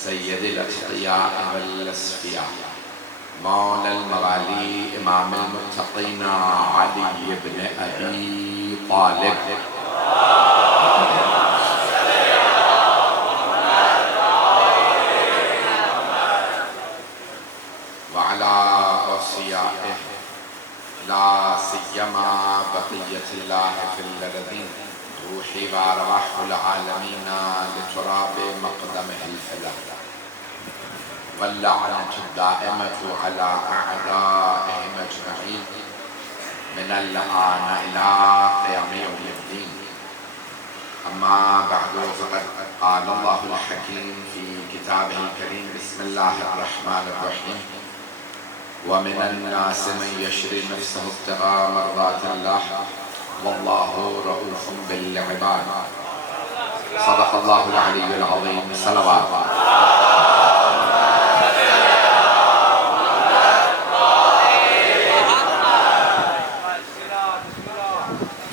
سید الاتقیاء والاسفیاء مولا الموالی امام المتقین علی بن ابی طالب وعلى اوصیائه لا سیما بقیت اللہ فی الارضین روحی وارواح العالمین لتراب مقدمه الفلاح واللعنة الدائمة على أعدائهم أجمعين من الآن إلى قيام يوم الدين. أما بعد فقد قال الله الحكيم في كتابه الكريم بسم الله الرحمن الرحيم ومن الناس من يشري نفسه ابتغاء مرضات الله والله رؤوف بالعباد. صدق الله العلي العظيم. صلوات.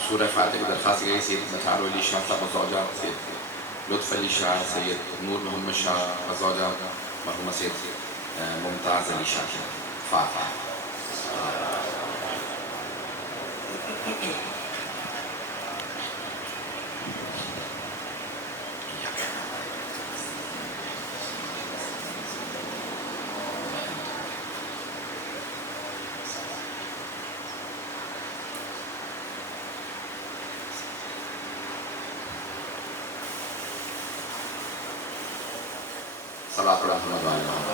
سورہ فاتحہ کی درخواست گئی سید مطار علی شاہ صاحب وزوجہ سید لطف علی شاہ سید نور محمد شاہ وزوجہ مرحومہ سید ممتاز علی شاہ فاتحہ. صلاة الرحمن الرحیم.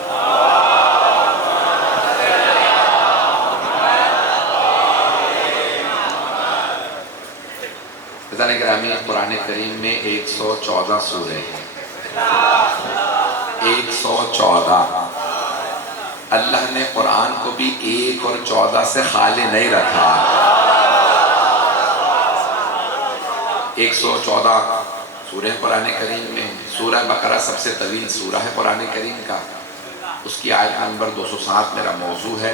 بزرگان گرامی قرآن کریم میں 114 سورے ہیں. 114. اللہ نے قرآن کو بھی 1 اور 14 سے خالی نہیں رکھا. 114 سورہ قرآن کریم میں سورہ بقرہ سب سے طویل سورہ ہے قرآن کریم کا. اس کی آیت نمبر 207 میرا موضوع ہے.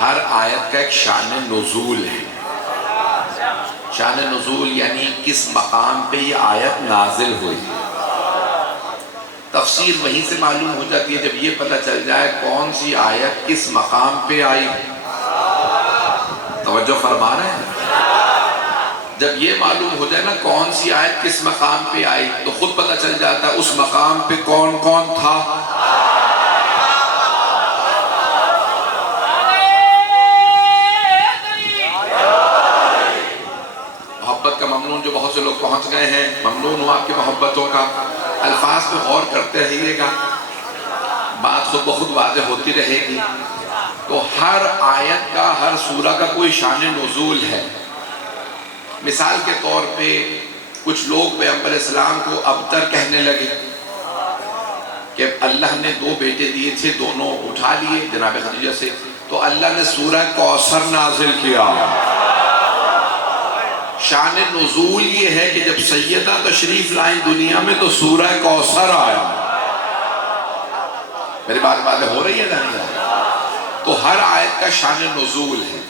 ہر آیت کا ایک شان نزول ہے. شان نزول یعنی کس مقام پہ یہ آیت نازل ہوئی. تفسیر وہیں سے معلوم ہو جاتی ہے جب یہ پتہ چل جائے کون سی آیت کس مقام پہ آئی. توجہ فرما رہے ہیں. جب یہ معلوم ہو جائے نا کون سی آیت کس مقام پہ آئی تو خود پتہ چل جاتا ہے اس مقام پہ کون کون تھا. محبت کا ممنون جو بہت سے لوگ پہنچ گئے ہیں, ممنون ہوں آپ کی محبتوں کا. الفاظ پہ غور کرتے رہیے گا, بات خود بخود واضح ہوتی رہے گی. تو ہر آیت کا ہر سورہ کا کوئی شان نزول ہے. مثال کے طور پہ کچھ لوگ پیغمبر اسلام کو ابتر کہنے لگے کہ اللہ نے 2 بیٹے دیے تھے, دونوں اٹھا لیے جناب خدیجہ سے, تو اللہ نے سورہ کوثر نازل کیا. شان نزول یہ ہے کہ جب سیدہ تشریف لائیں دنیا میں تو سورہ کوثر آیا. میری بات واضح ہو رہی ہے نا. تو ہر آیت کا شان نزول ہے.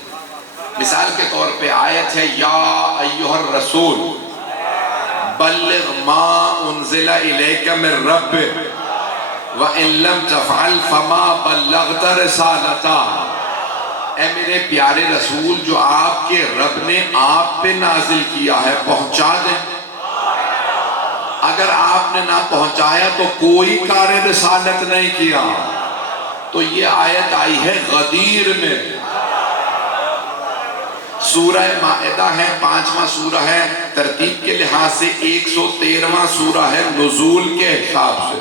مثال کے طور پہ آیت ہے یا ایھا الرسول, بلغ ما انزل الیک من ربک وَإِن لَمْ تَفْعَلْ فَمَا بَلَّغْتَ رِسَالَتَهُ، اے میرے پیارے رسول جو آپ کے رب نے آپ پہ نازل کیا ہے پہنچا دیں۔ اگر آپ نے نہ پہنچایا تو کوئی کار رسالت نہیں کیا۔ تو یہ آیت آئی ہے غدیر میں۔ سورہ مائدہ ہے، 5واں سورہ ہے، ترتیب کے لحاظ سے 113واں سورہ ہے نزول کے حساب سے۔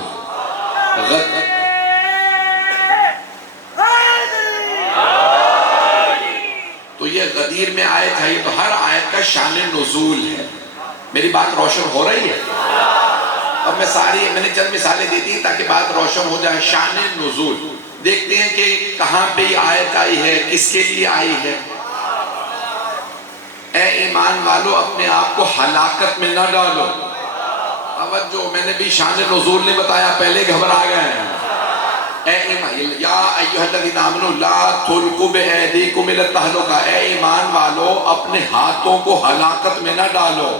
تو یہ غدیر میں آیت ہے، یہ تو ہر آیت کا شان نزول ہے۔ میری بات روشن ہو رہی ہے؟ اب میں نے چند مثالیں دے دی تاکہ بات روشن ہو جائے۔ شان نزول دیکھتے ہیں کہ کہاں پہ یہ آیت آئی ہے، کس کے لیے آئی ہے۔ اے ایمان والو اپنے آپ کو ہلاکت میں نہ ڈالو۔ توجہ، میں نے بھی شان نزول نہیں بتایا، پہلے گھبرا گئے ہیں۔ اے ایمان، یا ایھا الذین آمنوا لا تلقوا بأیدیکم الی التہلکہ، اے ایمان والو اپنے ہاتھوں کو ہلاکت میں نہ ڈالو۔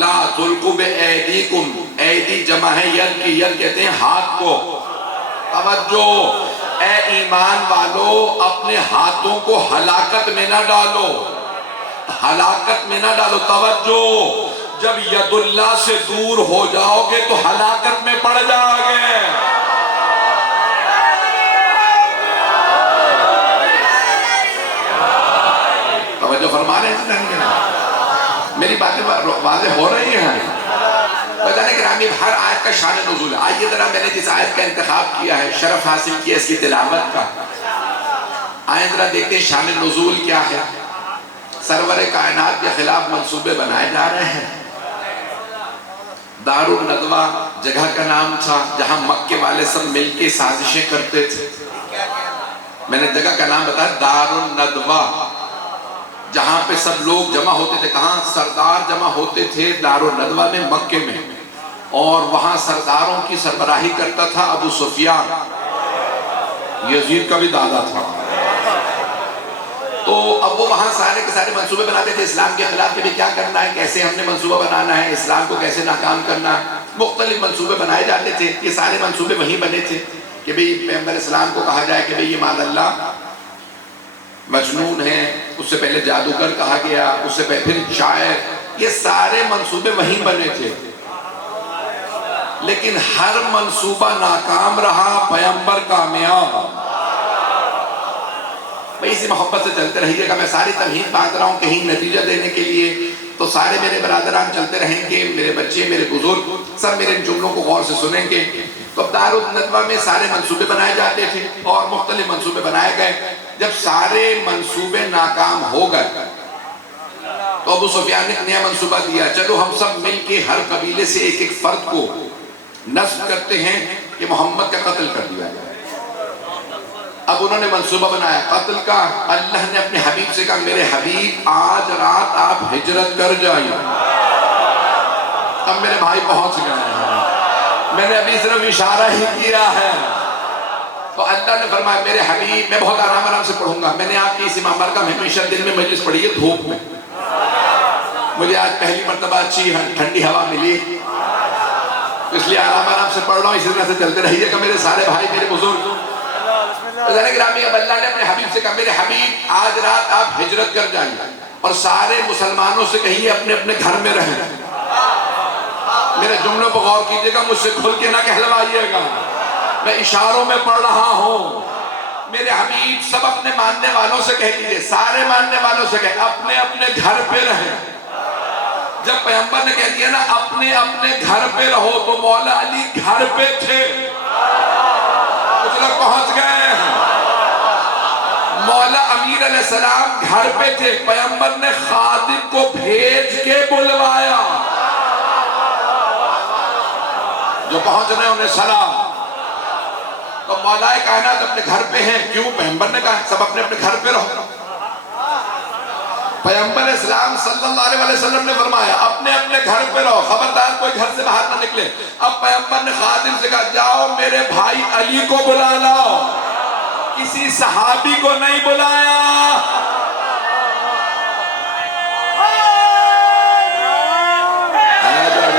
لا تلقوا بأیدیکم، ایدی جمع ہے ید کی، ید کہتے ہیں ہاتھ کو۔ توجہ، اے ایمان والو اپنے ہاتھوں کو ہلاکت میں نہ ڈالو، ہلاکت میں نہ ڈالو۔ توجہ، جب ید اللہ سے دور ہو جاؤ گے تو ہلاکت میں پڑ جاؤ گے۔ توجہ فرما رہے ہیں؟ میری باتیں واضح ہو رہی ہیں؟ بجانے گرامی ہر آیت کا شان نزول ہے۔ آئیے ذرا، میں نے جس آیت کا انتخاب کیا ہے، شرف حاصل کیا اس کی تلاوت کا، آئیں ذرا دیکھتے ہیں شان نزول کیا ہے۔ سرور کائنات کے خلاف منصوبے بنائے جا رہے ہیں۔ دار الندوہ جگہ کا نام تھا جہاں مکے والے سب مل کے سازشیں کرتے تھے۔ میں نے جگہ کا نام بتایا دار الندوہ، جہاں پہ سب لوگ جمع ہوتے تھے۔ کہاں؟ سردار جمع ہوتے تھے دار الندوہ میں، مکے میں، اور وہاں سرداروں کی سربراہی کرتا تھا ابو سفیان، یزید کا بھی دادا تھا۔ تو اب وہ وہاں سارے کے سارے منصوبے بناتے تھے اسلام کے خلاف کہ بھی کیا کرنا ہے، کیسے ہم نے منصوبہ بنانا ہے، اسلام کو کیسے ناکام کرنا ہے۔ مختلف منصوبے بنائے جاتے تھے۔ یہ سارے منصوبے وہیں بنے تھے کہ بھی پیغمبر اسلام کو کہا جائے کہ بھی یہ معاذ اللہ مجنون ہے، اس سے پہلے جادوگر کہا گیا، اس سے پہلے پھر شاعر۔ یہ سارے منصوبے وہیں بنے تھے، لیکن ہر منصوبہ ناکام رہا، پیغمبر کامیاب۔ بھئی اسی محبت سے چلتے رہیے گا۔ میں ساری تمہید باندھ رہا ہوں کہیں نتیجہ دینے کے لیے، تو سارے میرے برادران چلتے رہیں گے، میرے بچے، میرے بزرگ سب میرے جملوں کو غور سے سنیں گے۔ تو اب دار الندوہ میں سارے منصوبے بنائے جاتے تھے اور مختلف منصوبے بنائے گئے۔ جب سارے منصوبے ناکام ہو گئے تو ابو سفیان نے ایک نیا منصوبہ دیا، چلو ہم سب مل کے ہر قبیلے سے ایک ایک فرد کو نصب کرتے ہیں کہ محمد کا قتل کر دیا جائے۔ اب انہوں نے منصوبہ بنایا قتل کا۔ اللہ نے اپنے حبیب سے کہا میرے حبیب آج رات آپ ہجرت کر جائیے۔ اب میرے بھائی پہنچ گئے ہیں، میں نے ابھی صرف اشارہ ہی کیا ہے۔ تو اللہ نے فرمایا میرے حبیب، میں بہت آرام سے پڑھوں گا۔ میں نے آپ کی اس امام بارگاہ میں ہمیشہ دن میں مجلس پڑھی ہے دھوپ میں، مجھے آج پہلی مرتبہ اچھی ٹھنڈی ہوا ملی، اس لیے آرام سے پڑھ رہا ہوں۔ اسی طرح سے چلتے رہیے گا میرے سارے بھائی، میرے بزرگ۔ گرامی اب اللہ نے اپنے حبیب سے کہا میرے حبیب آج رات آپ ہجرت کر جائیے اور سارے مسلمانوں سے کہیے اپنے اپنے گھر میں رہیں۔ میرے جملوں پر غور کیجئے گا، مجھ سے کھل کے نہ کہلوائیے گا، میں اشاروں میں پڑھ رہا ہوں۔ میرے حبیب سب اپنے ماننے والوں سے کہہ دیجئے، سارے ماننے والوں سے کہہ اپنے اپنے گھر پہ رہیں۔ جب پیغمبر نے کہہ دیا نا اپنے اپنے گھر پہ رہو، تو مولا علی گھر پہ تھے، کچھ لوگ پہنچ گئے ہیں۔ مولا امیر علیہ السلام گھر پہ تھے، پیغمبر نے خادم کو بھیج کے بلوایا، جو پہنچ رہے انہیں سلام۔ تو مولا کائنات اپنے گھر پہ ہیں، کیوں؟ پیغمبر نے کہا سب اپنے اپنے گھر پہ رہو۔ پیغمبر اسلام صلی اللہ علیہ وسلم نے فرمایا اپنے اپنے گھر پہ رہو، خبردار کوئی گھر سے باہر نہ نکلے۔ اب پیغمبر نے خادم سے کہا جاؤ میرے بھائی علی کو بلا لاؤ، کسی صحابی کو نہیں بلایا۔ حیدر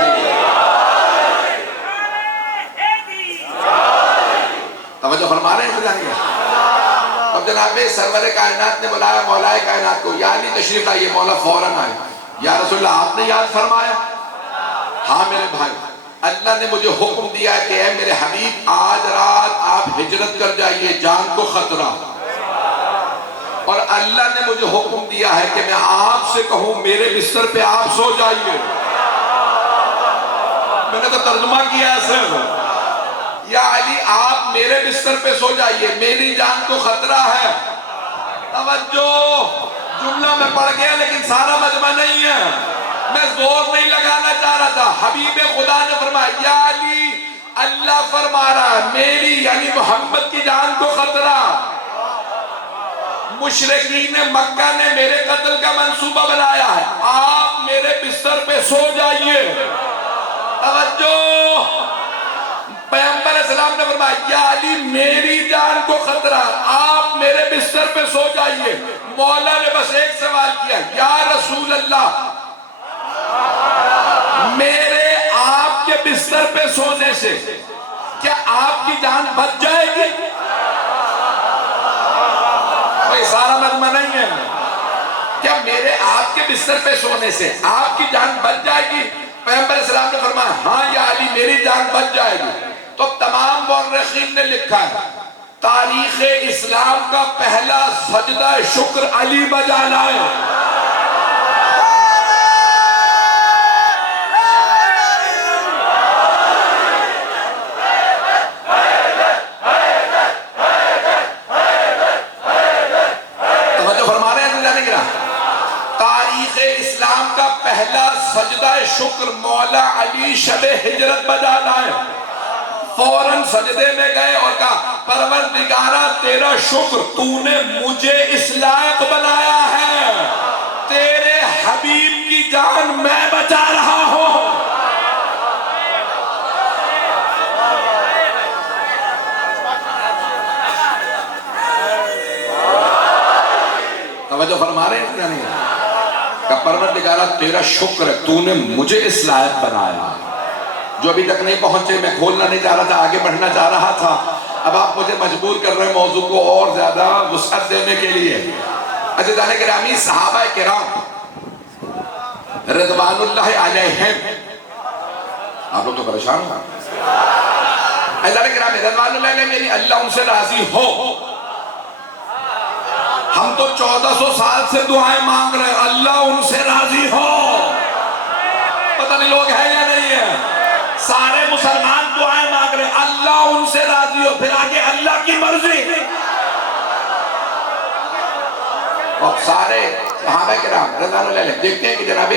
سرور کائنات نے بلایا مولا کائنات کو، یا علی تشریف لائیے، مولا فوراً آئے۔ یا رسول اللہ آپ نے یاد فرمایا؟ ہاں میرے بھائی، اللہ نے مجھے حکم دیا ہے کہ اے میرے حبیب آج رات آپ ہجرت کر جائیے، جان کو خطرہ، اور اللہ نے مجھے حکم دیا ہے کہ میں آپ سے کہوں میرے بستر پہ آپ سو جائیے۔ میں نے تو ترجمہ کیا ہے صرف، یا علی آپ میرے بستر پہ سو جائیے، میری جان کو خطرہ ہے۔ توجہ، جملہ میں پڑھ گیا لیکن سارا مجمع نہیں ہے، میں زور نہیں لگانا چاہ رہا تھا۔ حبیب خدا نے فرمایا یا علی اللہ فرما رہا ہے میری یعنی محمد کی جان کو خطرہ، مشرکین مکہ نے میرے قتل کا منصوبہ بنایا ہے، آپ میرے بستر پہ سو جائیے۔ توجہ، پیغمبر اسلام نے فرمایا یا علی میری جان کو خطرہ، آپ میرے بستر پہ سو جائیے۔ مولا نے بس ایک سوال کیا، یا رسول اللہ میرے آپ کے بستر پہ سونے سے کیا آپ کی جان بچ جائے گی؟ کوئی سارا مجمع نہیں ہے، کیا میرے آپ کے بستر پہ سونے سے آپ کی جان بچ جائے گی؟ پیغمبر اسلام نے فرمایا ہاں یا علی میری جان بچ جائے گی۔ تو تمام مورخین نے لکھا ہے تاریخ اسلام کا پہلا سجدہ شکر علی بجا لائے۔ پہلا سجدہ شکر مولا علی شب ہجرت بجا لائے، فوراً سجدے میں گئے اور کہا پروردگارہ تیرا شکر تو نے مجھے اس لائق بنایا ہے، تیرے حبیب کی جان میں بچا رہا ہوں۔ توجہ فرما رہے ہیں نہیں؟ کہ پروردگارہ تیرا شکر ہے تو نے مجھے اس لائق بنایا۔ جو ابھی تک نہیں پہنچے میں کھولنا نہیں چاہ رہا تھا، آگے بڑھنا چاہ رہا تھا، اب آپ مجھے مجبور کر رہے ہیں موضوع کو اور زیادہ وسعت دینے کے لیے۔ عزیزان گرامی، صحابہ کرام رضوان اللہ علیہم، آپ لوگ تو پریشان ہو۔ عزیزان گرامی رضوان اللہ علیہم یعنی اللہ ان سے راضی ہو۔ ہم تو 1400 سال سے دعائیں مانگ رہے ہیں اللہ ان سے راضی ہو، پتہ نہیں لوگ ہیں یا نہیں ہے، سارے مسلمان دعائیں مانگ رہے ہیں اللہ ان سے راضی ہو، پھر آگے اللہ کی مرضی۔ اور سارے صحابہ کرام رضوان اللہ علیہم دیکھتے ہیں کہ جناب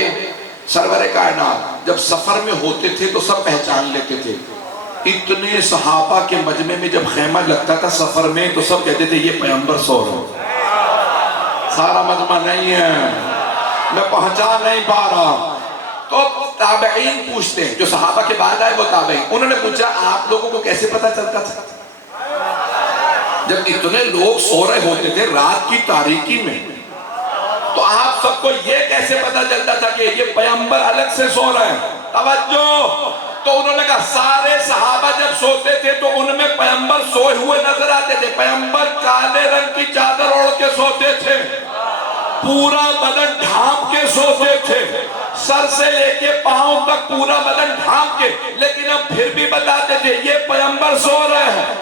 سرور کائنات جب سفر میں ہوتے تھے تو سب پہچان لیتے تھے۔ اتنے صحابہ کے مجمع میں جب خیمہ لگتا تھا سفر میں تو سب کہتے تھے یہ پیغمبر سو رہے۔ سارا مجمع نہیں ہے، میں پہنچا نہیں پا رہا۔ تو تابعین پوچھتے ہیں، جو صحابہ کے بعد آئے وہ تابعین، انہوں نے پوچھا آپ لوگوں کو کیسے پتا چلتا تھا جب اتنے لوگ سو رہے ہوتے تھے رات کی تاریکی میں، تو آپ سب کو یہ کیسے پتا چلتا تھا کہ یہ پیغمبر الگ سے سو رہے ہیں؟ توجہ، تو انہوں نے کہا سارے صحابہ جب سوتے تھے تو ان میں پیغمبر سوئے ہوئے نظر آتے تھے، پیغمبر کالے رنگ کی چادر اوڑھ کے سوتے تھے، پورا بدن ڈھانپ کے سوتے تھے، سر سے لے کے پاؤں تک پورا بدن ڈھانپ کے، لیکن ہم پھر بھی بتاتے تھے یہ پیغمبر سو رہے ہیں۔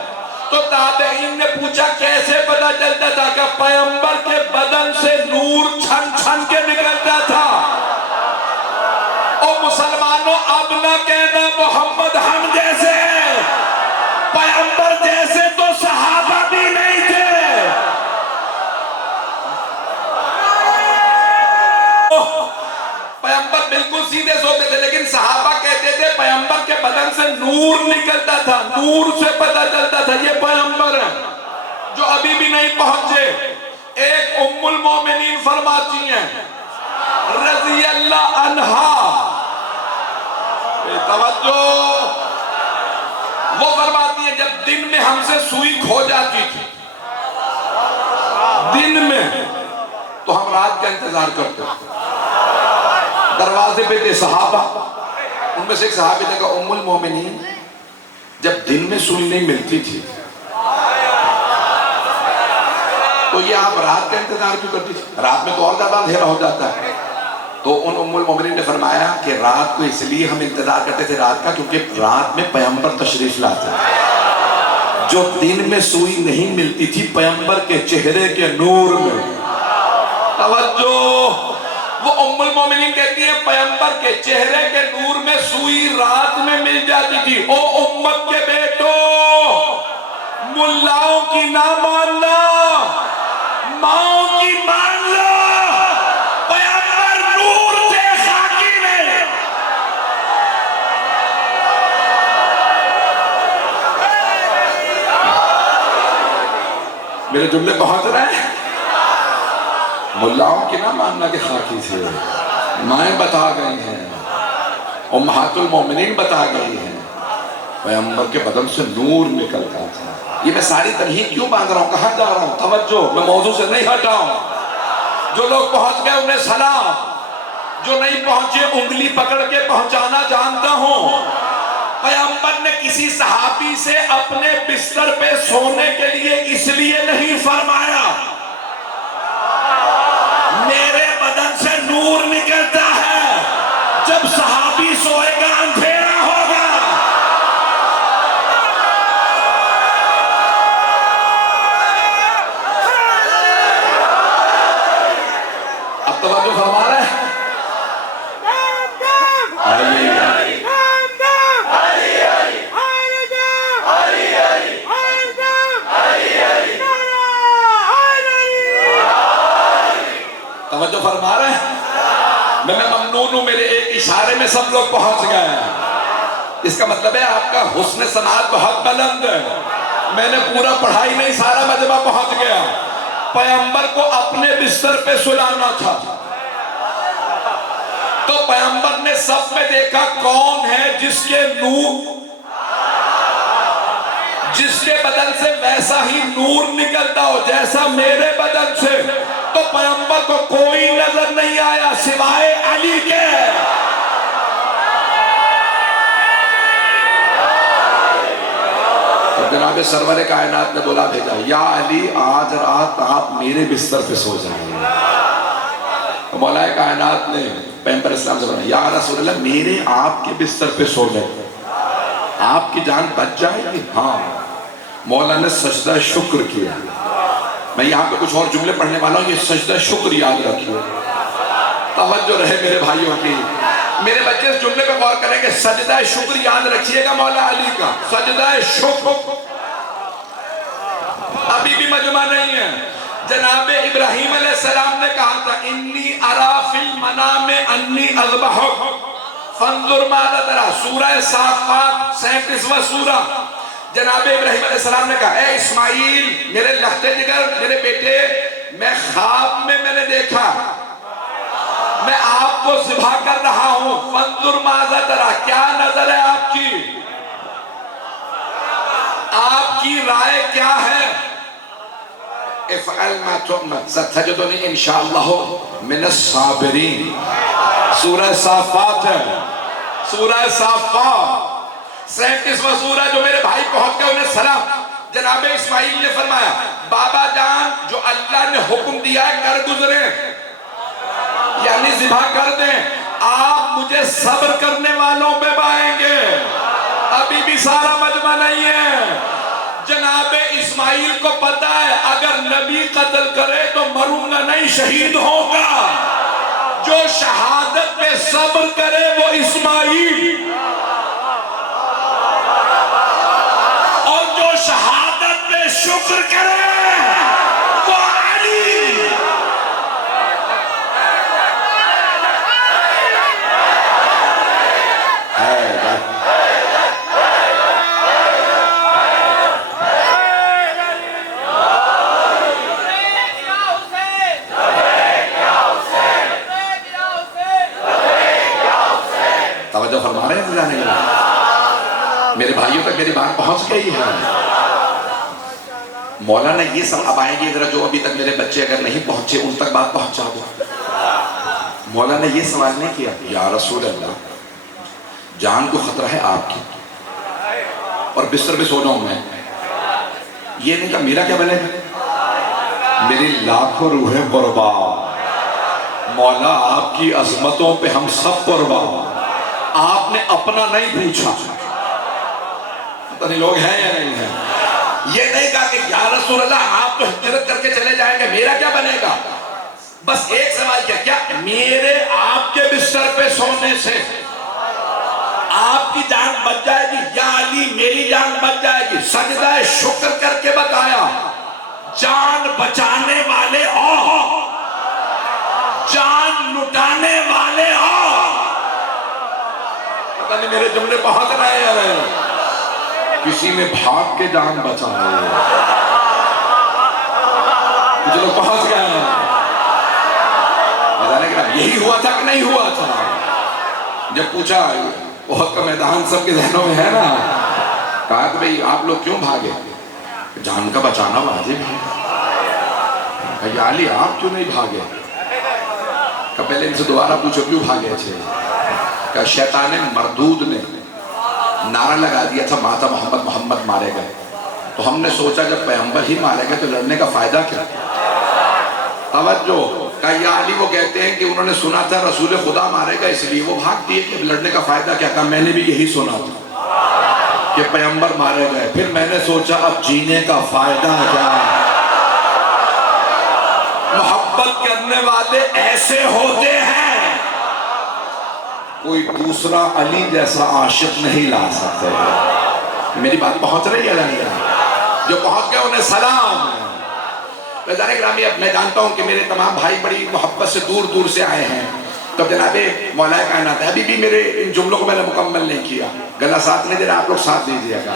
تو تابعین نے پوچھا کیسے پتا چلتا تھا؟ کہ پیغمبر کے بدن سے نور چھن چھن کے نکلتا تھا۔ اور مسلمانوں اب نہ کہنا محمد ہم جیسے پیغمبر جیسے تو صحابہ بھی نہیں تھے۔ پیغمبر بالکل سیدھے سوتے تھے لیکن صحابہ کہتے تھے پیغمبر کے بدن سے نور نکلتا تھا، نور سے پتہ چلتا تھا یہ پیغمبر ہے۔ جو ابھی بھی نہیں پہنچے، ایک ام المومنین فرماتی ہیں رضی اللہ عنہا، توجہ، وہ فرماتی ہیں جب دن میں ہم سے سوئی کھو جاتی تھی دن میں تو ہم رات کا انتظار کرتے تھے، دروازے پہ تھے صحابہ، ان میں سے ایک صحابی نے کہا ام المومنین جب دن میں سوئی نہیں ملتی تھی تو تو یہ آپ رات کا انتظار کیوں کرتی تھی؟ رات میں تو اور زیادہ اندھیرا ہو جاتا ہے۔ تو ان ام المومنین نے فرمایا کہ رات کو اس لیے ہم انتظار کرتے تھے رات کا، کیونکہ رات میں پیغمبر تشریف لاتے ہیں۔ جو دن میں سوئی نہیں ملتی تھی پیغمبر کے چہرے کے نور میں۔ توجہ، وہ ام المومنین کہتی ہیں پیغمبر کے چہرے کے نور میں سوئی رات میں مل جاتی تھی۔ او امت کے بیٹو، ملاؤں کی نہ ماننا، ماؤں کی مان لو، پیغمبر نور تھے خاکی میں۔ میرے جملے پہنچ رہے ہیں؟ ملاؤں کی نہ ماننا کہ خاکی تھے، مائیں بتا گئی ہیں، امہات المومنین بتا گئی ہیں، پیغمبر کے بدن سے نور نکلتا تھا۔ یہ میں ساری تمہید کیوں باندھ رہا ہوں، کہاں جا رہا ہوں؟ توجہ، میں موضوع سے نہیں ہٹاؤں۔ جو لوگ پہنچ گئے انہیں سلام، جو نہیں پہنچے انگلی پکڑ کے پہنچانا جانتا ہوں۔ پیغمبر نے کسی صحابی سے اپنے بستر پہ سونے کے لیے اس لیے نہیں فرمایا میرے بدن سے نور نکلتا ہے، جب صحابی سوئے گا اندھیرا ہوگا۔ اب توجہ فرما رہے ہیں؟ توجہ فرما رہے ہیں؟ میں ممنون ہوں، میرے ایک اشارے میں سب لوگ پہنچ گئے ہیں۔ اس کا مطلب ہے آپ کا حسن سماعت بہت بلند ہے۔ میں نے پورا پڑھائی نہیں، سارا مجمع پہنچ گیا۔ پیغمبر کو اپنے بستر پہ سلانا تھا، تو پیغمبر نے سب میں دیکھا کون ہے جس کے نور، جس کے بدن سے ویسا ہی نور نکلتا ہو جیسا میرے بدن سے۔ تو پیغمبر کو کوئی نظر نہیں آیا سوائے علی کے۔ تو جناب سرور کائنات نے بولا بھیجا، یا علی آج رات آپ میرے بستر پہ سو جائیں۔ تو مولا کائنات نے پیغمبر اسلام سے بولا، یا رسول اللہ میرے آپ کے بستر پہ سو جائیں، آپ کی جان بچ جائے گی؟ ہاں۔ مولا نے سجدہ شکر کیا۔ میں یہاں پہ کچھ اور جملے پڑھنے والا ہوں، یہ سجدہ شکر یاد رکھیے۔ توجہ رہے میرے بھائیوں کی، میرے بچے اس جملے پہ غور کریں کہ سجدہ شکر یاد رکھیے گا مولا علی کا، سجدہ شکر۔ ابھی بھی مجمع نہیں ہے۔ جناب ابراہیم علیہ السلام نے کہا تھا انی ارا فی المنام انی اذبحک فانظر ماذا تری، سورہ صافات 37واں سورہ۔ جناب ابراہیم علیہ السلام نے کہا اے اسماعیل میرے لختے جگر، میرے بیٹے، میں خواب میں نے دیکھا میں آپ کو ذبح کر رہا ہوں، فانظر ماذا تری، کیا نظر ہے آپ کی، آپ کی رائے کیا ہے؟ افعل ما تؤمر ستجدنی انشاءاللہ من الصابرین۔ سورہ صافات ہے، سورہ صافات 37واں سورہ۔ جو میرے بھائی پہنچ گئے انہیں سلام۔ جناب اسماعیل نے فرمایا بابا جان جو اللہ نے حکم دیا ہے کر گزریں، یعنی ذبح کر دیں، آپ مجھے صبر کرنے والوں پہ پائیں گے۔ ابھی بھی سارا مجمع نہیں ہے۔ جناب اسماعیل کو پتا ہے اگر نبی قتل کرے تو مروں گا نہیں، شہید ہوگا۔ جو شہادت پہ صبر کرے وہ اسماعیل، اور جو شہادت پہ شکر کرے وہ علی۔ توجہ فرما رہے ہیں جانے کے لیے؟ میرے بھائیوں تک میری بات پہنچ گئی ہے؟ مولا نے یہ سب اب آئیں گے ذرا، جو ابھی تک میرے بچے اگر نہیں پہنچے ان تک بات پہنچا دو۔ مولا نے یہ سوال نہیں کیا یا رسول اللہ جان کو خطرہ ہے آپ کی اور بستر پہ سو جاؤں میں، یہ نہیں کہا میرا کیا بنے گا؟ میری لاکھوں روحیں قربان، مولا آپ کی عظمتوں پہ ہم سب قربان۔ آپ نے اپنا نہیں پوچھا، پتہ نہیں لوگ ہیں یا نہیں ہیں، یہ نہیں کہا کہ یا رسول اللہ آپ تو ہجرت کر کے چلے جائیں گے، میرا کیا بنے گا؟ بس ایک سوال کیا میرے آپ کے بستر پہ سونے سے آپ کی جان بچ جائے گی؟ یا علی میری جان بچ جائے گی؟ سجدہ شکر کر کے بتایا، جان بچانے والے اور جان لٹانے والے اور، پتہ نہیں میرے جملے پہنچ رہے ہیں یا نہیں؟ کسی نے بھاگ کے جان بچائی، کچھ لوگ پہنچ گئے ہیں، یہی ہوا تھا کہ نہیں ہوا تھا؟ جب پوچھا، احد کا میدان سب کے ذہنوں میں ہے نا، کہا کہ بھئی آپ لوگ کیوں بھاگے؟ جان کا بچانا واجب ہے۔ کہا یا علی آپ کیوں نہیں بھاگے؟ کہا پہلے ان سے دوبارہ پوچھو کیوں بھاگے تھے؟ کہا شیطان مردود نے نعرہ لگا دیا تھا ماتا محمد محمد مارے گئے، تو ہم نے سوچا جب پیغمبر ہی مارے گئے تو لڑنے کا فائدہ کیا؟ توجہ، کہا یا علی وہ کہتے ہیں کہ انہوں نے سنا تھا رسول خدا مارے گا اس لیے وہ بھاگ دیے کہ لڑنے کا فائدہ کیا؟ کہا میں نے بھی یہی سنا تھا کہ پیغمبر مارے گئے، پھر میں نے سوچا اب جینے کا فائدہ کیا؟ محبت کرنے والے ایسے ہوتے ہیں، کوئی دوسرا علی جیسا عاشق نہیں لا سکتے۔ میری بات پہنچ رہی ہے نہیں؟ جو پہنچ گئے انہیں سلام۔ رضانے گرامی، اب میں جانتا ہوں کہ میرے تمام بھائی بڑی محبت سے دور دور سے آئے ہیں، تو جناب مولا کائنات ہے، ابھی بھی میرے ان جملوں کو میں نے مکمل نہیں کیا، گلا ساتھ نہیں دے رہا، آپ لوگ ساتھ دیجئے گا۔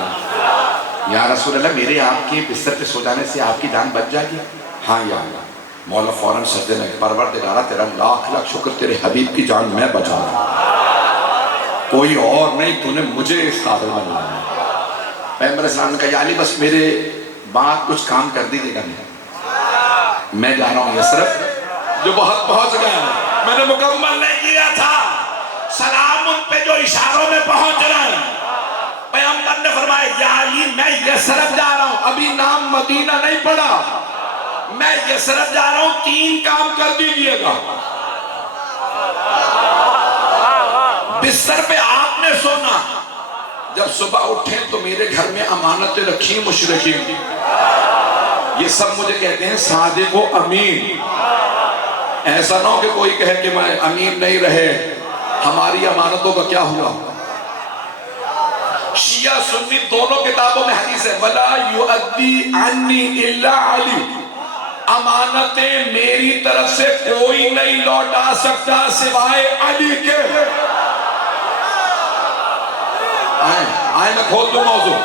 یا رسول اللہ میرے آپ کے بستر پہ سو جانے سے آپ کی جان بچ جائے گی؟ ہاں یا اللہ۔ مولا فوراً سجدے میں، پروردگارہ تیرا لاکھ لاکھ شکر، تیرے حبیب کی جان میں بچا رہا ہوں، کوئی اور نہیں، تو نے مجھے اس قابل بنایا۔ پیغمبر اسلام نے کہا یا علی بس میرے بعد کچھ کام کر دیجیے گا، میں جا رہا ہوں یثرب، جو بہت پہنچ گیا، میں نے مکمل نہیں کیا تھا، سلام ان پہ جو اشاروں میں پہنچ رہا ہے۔ پیغمبر نے فرمایا یا علی میں یثرب جا رہا ہوں، ابھی نام مدینہ نہیں پڑا، میں یثرب جا رہا ہوں، 3 کام کر دیجئے گا۔ بستر پہ آپ نے سونا، جب صبح اٹھیں تو میرے گھر میں امانتیں رکھی مشرکین کی، یہ سب مجھے کہتے ہیں صادق و امین، ایسا نہ ہو کہ کوئی کہے کہ میں امین نہیں رہے، ہماری امانتوں کا کیا ہوا؟ شیعہ سنی دونوں کتابوں میں حدیث ہے وَلَا يُؤَدِّي عَنِّي إِلَّا عَلِي، امانتیں میری طرف سے کوئی نہیں لوٹا سکتا سوائے علی کے۔ آئیں میں کھول دوں موضوع۔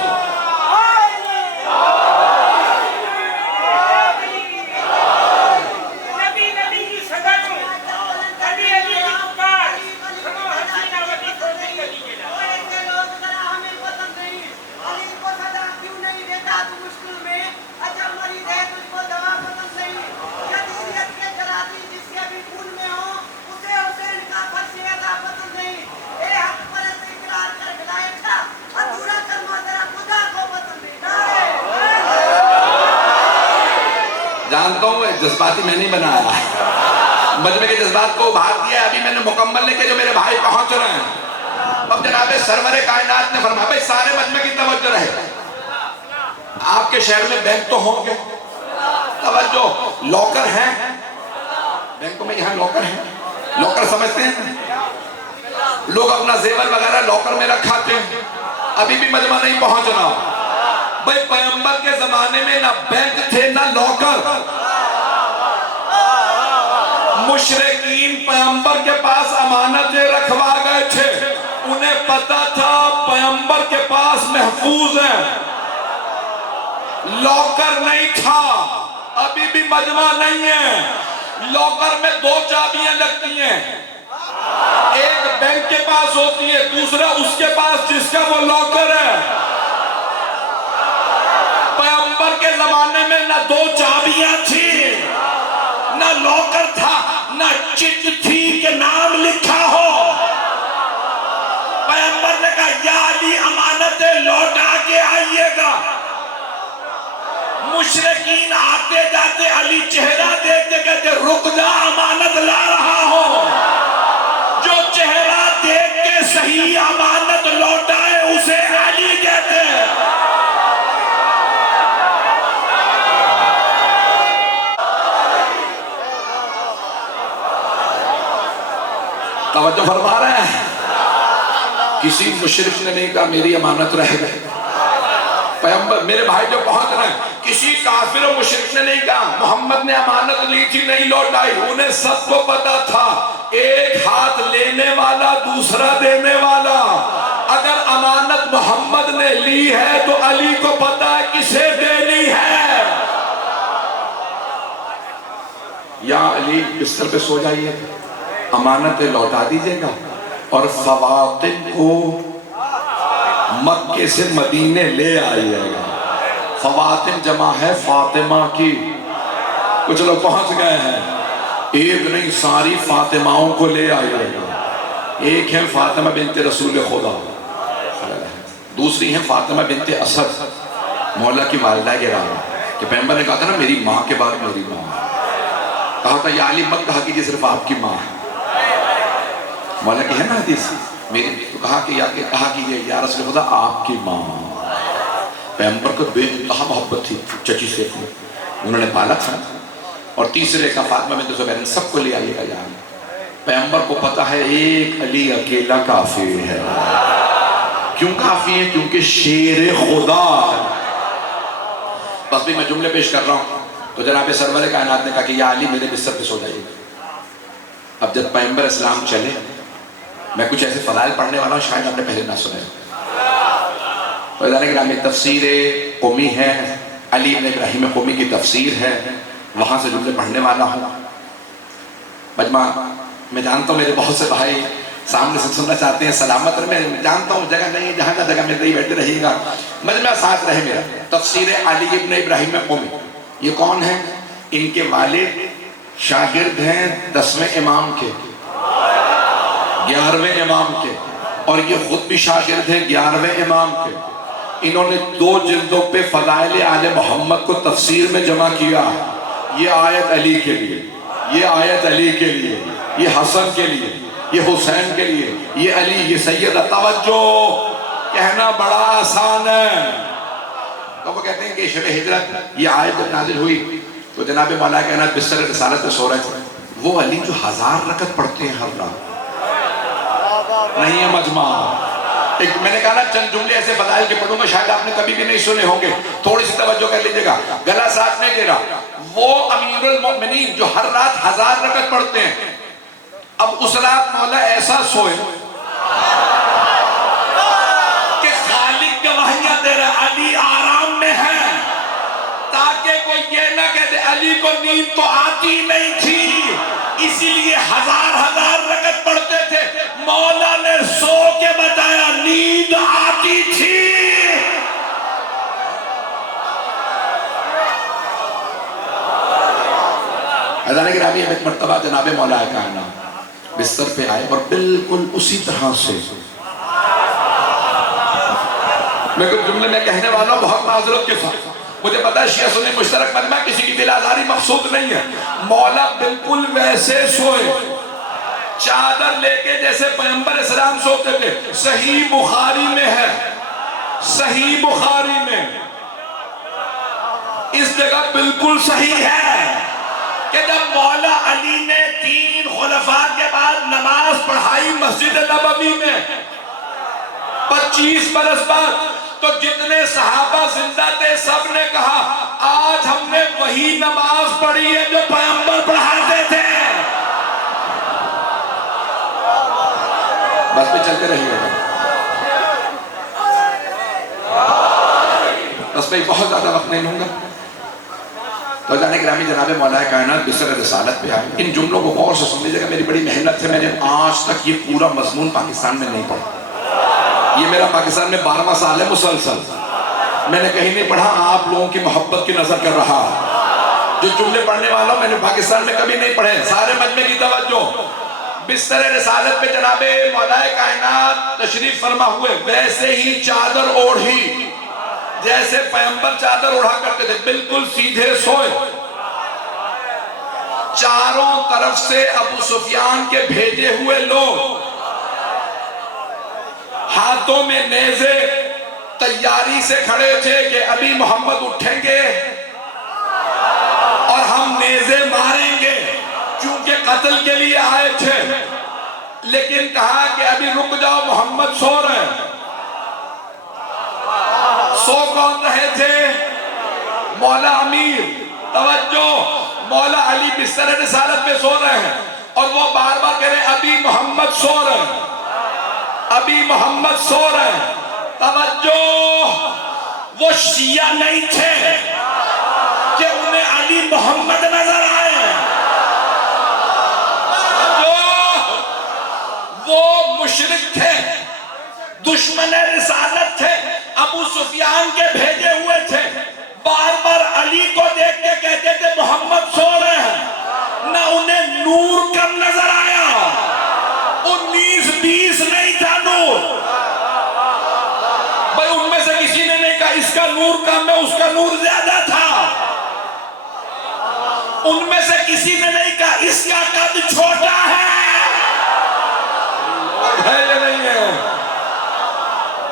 جانتا ہوں جذباتی میں نہیں بنایا، مجمع کے جذبات کو ابھار دیا، ابھی میں نے مکمل نہیں کہ جو میرے بھائی پہنچ رہے ہیں۔ اب جناب سرور کائنات نے فرمایا بھائی سارے مجمع کی توجہ رہے، آپ کے شہر میں بینک تو ہوں گے، توجہ، لوکر ہیں بینکوں میں، یہاں لوکر ہیں، لوکر سمجھتے ہیں لوگ اپنا زیور وغیرہ لوکر میں رکھاتے ہیں، ابھی بھی مجمع نہیں پہنچنا۔ بھئی پیغمبر کے زمانے میں نہ بینک تھے نہ لوکر، مشرکین پیغمبر کے پاس امانتیں رکھوا گئے تھے، انہیں پتا تھا پیغمبر کے پاس محفوظ ہے، لوکر نہیں تھا، ابھی بھی مجمع نہیں ہے۔ لوکر میں 2 چابیاں لگتی ہیں، ایک بینک کے پاس ہوتی ہے، دوسرا اس کے پاس جس کا وہ لوکر ہے۔ پیغمبر کے زمانے میں نہ 2 چابیاں تھی، نہ لوکر تھا، نہ چٹ تھی کہ نام لکھا ہو۔ پیغمبر نے کہا یا علی امانتیں لوٹا کے آئیے گا، مشرکین آتے جاتے علی چہرہ دیکھتے کہتے رک جا امانت لا رہا ہوں، جو چہرہ دیکھ کے صحیح امانت لوٹائے اسے علی کہتے ہیں۔ توجہ فرما رہے ہیں؟ کسی مشرک نے نہیں کہا میری امانت رہ گئے۔ پیغمبر میرے بھائی جو پہنچ رہے ہیں، کسی کافر و مشرک نے نہیں کہا محمد نے امانت لی تھی نہیں لوٹائی، انہیں سب کو پتا تھا ایک ہاتھ لینے والا دوسرا دینے والا۔ اگر امانت محمد نے لی ہے تو علی کو پتا ہے کسے دینی ہے۔ یا علی بستر پہ سو جائیے، امانتیں لوٹا دیجئے گا اور فواطم کو مکے سے مدینے لے آئیے گا۔ فواطم جمع ہے فاطمہ کی، کچھ لوگ پہنچ گئے ہیں، ایک نہیں ساری فاطماؤں کو لے آئیے گا۔ ایک ہے فاطمہ بنت رسول خدا، دوسری ہے فاطمہ بنت اسد مولا کی والدہ گرامی، کہ پیغمبر نے کہا تھا نا میری ماں کے بعد میری ماں، کہا تھا یا علی مت کہا کیجئے صرف آپ کی ماں ہے، مولا کی ہے نا حدیث، میری تو کہا کیجئے یا رسول خدا آپ کی ماں۔ پیغمبر کو بے انتہا محبت تھی چچی سے، انہوں نے پالا تھا۔ اور تیسرے کا فاطمہ بنت زبیر، سب کو لے آئیے گا یہاں۔ پیغمبر کو پتا ہے ایک علی اکیلا کافی ہے۔ کیوں کافی ہے؟ کیونکہ شیر خدا ہے۔ بس بھی میں جملے پیش کر رہا ہوں تو جناب سرور کائنات نے کہا کہ یا علی میرے بستر پہ سو جائیے۔ اب جب پیغمبر اسلام چلے، میں کچھ ایسے فضائل پڑھنے والا ہوں شاید آپ نے پہلے نہ سنے۔ میں تفسیر قومی ہے، علی ابن ابراہیم قومی کی تفسیر ہے، وہاں سے جملے پڑھنے والا ہوں۔ مجمع میں جانتا ہوں میرے بہت سے بھائی سامنے سے سننا چاہتے ہیں، سلامت میں جانتا ہوں جگہ نہیں، جہاں کا جگہ میں بیٹھے رہیے گا، مجمع ساتھ رہے میرا۔ تفسیر علی ابن ابراہیم قومی، یہ کون ہے؟ ان کے والد شاگرد ہیں 10ویں امام کے، 11ویں امام کے، اور یہ خود بھی شاگرد ہیں 11ویں امام کے۔ انہوں نے 2 جلدوں پہ فضائل آل محمد کو تفسیر میں جمع کیا۔ یہ آیت علی کے لیے، یہ آیت علی کے لیے، یہ حسن کے لیے، یہ حسین کے لیے، یہ علی، یہ سید۔ توجہ، کہنا بڑا آسان ہے۔ تو وہ کہتے ہیں کہ شب ہجرت یہ آیت جب نازل ہوئی تو جناب مولا کائنات بستر رسالت پہ سو رہے تھے، وہ علی جو 1000 رکعت پڑھتے ہیں ہر رات، نہیں ہے مجمع۔ ایک میں نے کہا نا چند جملے ایسے فضائل کے پڑھوں گا شاید آپ نے کبھی بھی نہیں سنے ہوں گے، تھوڑی سی توجہ کر لیجئے گا، گلا ساتھ نہیں دے رہا۔ وہ امیر المؤمنین جو ہر رات 1000 رکعت پڑھتے ہیں، اب اس رات مولا ایسا سوئے کہ خالق گواہیاں دے رہا علی آرام میں ہے، تاکہ کوئی یہ نہ کہتے علی کو نیند تو آتی نہیں تھی، اسی لیے 1000 رکعت پڑھتے تھے۔ مولا نے سو کے بتایا نیند آتی تھی۔ حضرت گرامی ایک مرتبہ جناب مولا کائنات بستر پہ آئے اور بالکل اسی طرح سے، میں کچھ جملے میں کہنے والا ہوں بہت معذرت کے ساتھ، مجھے پتا ہے شیعہ سنی مشترک مجمع کسی کی دل آزاری مقصود نہیں ہے۔ مولا بالکل ویسے سوئے، چادر لے کے جیسے پیغمبر اسلام سوتے تھے۔ صحیح بخاری میں ہے، صحیح بخاری میں اس جگہ بالکل صحیح ہے کہ جب مولا علی نے 3 خلفاء کے بعد نماز پڑھائی مسجد نبوی میں 25 برس بعد، تو جتنے صحابہ زندہ تھے سب نے کہا آج ہم نے وہی نماز پڑھی ہے جو پیغمبر پڑھاتے تھے۔ بس پہ چلتے رہیے گا، بس پہ بہت زیادہ وقت نہیں لوں گا۔ تو جانے گرامی جناب مولا کائنات بستر رسالت پہ آئے، ان جملوں کو غور سے سن لیجیے گا، میری بڑی محنت ہے، میں نے آج تک یہ پورا مضمون پاکستان میں نہیں پڑھا، یہ میرا پاکستان میں 12واں سال ہے مسلسل، میں نے کہیں نہیں پڑھا، آپ لوگوں کی محبت کی نظر کر رہا۔ جو جملے پڑھنے والا ہوں میں نے پاکستان میں کبھی نہیں پڑھے، سارے مجمع کی توجہ۔ بستر رسالت پہ جناب مولا کائنات تشریف فرما ہوئے، ویسے ہی چادر اوڑھی جیسے پیغمبر چادر اڑا کرتے تھے بالکل سیدھے سوئے. چاروں طرف سے ابو سفیان کے بھیجے ہوئے لوگ ہاتھوں میں نیزے تیاری سے کھڑے تھے کہ ابھی محمد اٹھیں گے اور ہم نیزے ماریں گے، کیونکہ قتل کے لیے آئے تھے. لیکن کہا کہ ابھی رک جاؤ، محمد سو رہے ہیں. سو کون رہے تھے؟ مولا امیر. توجہ، مولا علی بستر رسالت پہ سو رہے ہیں اور وہ بار بار کہہ رہے ہیں ابھی محمد سو رہے ہیں، ابھی محمد سو رہے ہیں. توجہ، وہ شیعہ نہیں تھے کہ انہیں علی محمد نظر آئے. وہ مشرک تھے، دشمن رسالت تھے، ابو سفیان کے بھیجے ہوئے تھے. بار بار علی کو دیکھ کے کہتے تھے محمد سو رہے ہیں. نہ انہیں نور کم نظر آیا، 19-20 نہیں تھا نور. بھائی ان میں سے کسی نے نہیں کہا اس کا نور کم ہے، اس کا نور زیادہ تھا. ان میں سے کسی نے نہیں کہا اس کا قد چھوٹا ہے یا نہیں ہے.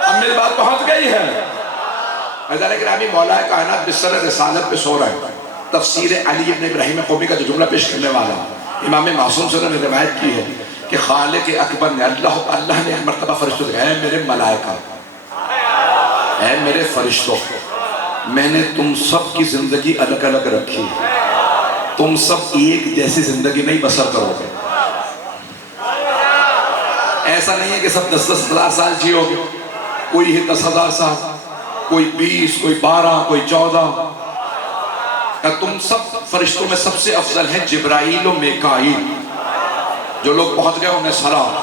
اب میری بات پہنچ گئی ہے. عزیزان گرامی، مولا کائنات بستر رسالت پہ سو رہے ہیں. تفسیر علی ابن ابراہیم قومی کا جو جملہ پیش کرنے والا امام معصوم سے نے روایت کی ہے کہ خالق اکبر نے اللہ نے ایک مرتبہ فرشتوں سے، اے میرے ملائکہ، اے میرے فرشتوں، میں نے تم سب کی زندگی الگ الگ رکھی، تم سب ایک جیسی زندگی نہیں بسر کرو گے. ایسا نہیں ہے کہ سب 10,000 سال جیو گے، کوئی 10,000 سال، کوئی 20، کوئی 12، کوئی 14. تم سب فرشتوں میں سب سے افضل ہیں جبرائیل و میکائیل. جو لوگ پہنچ گئے انہیں سلام.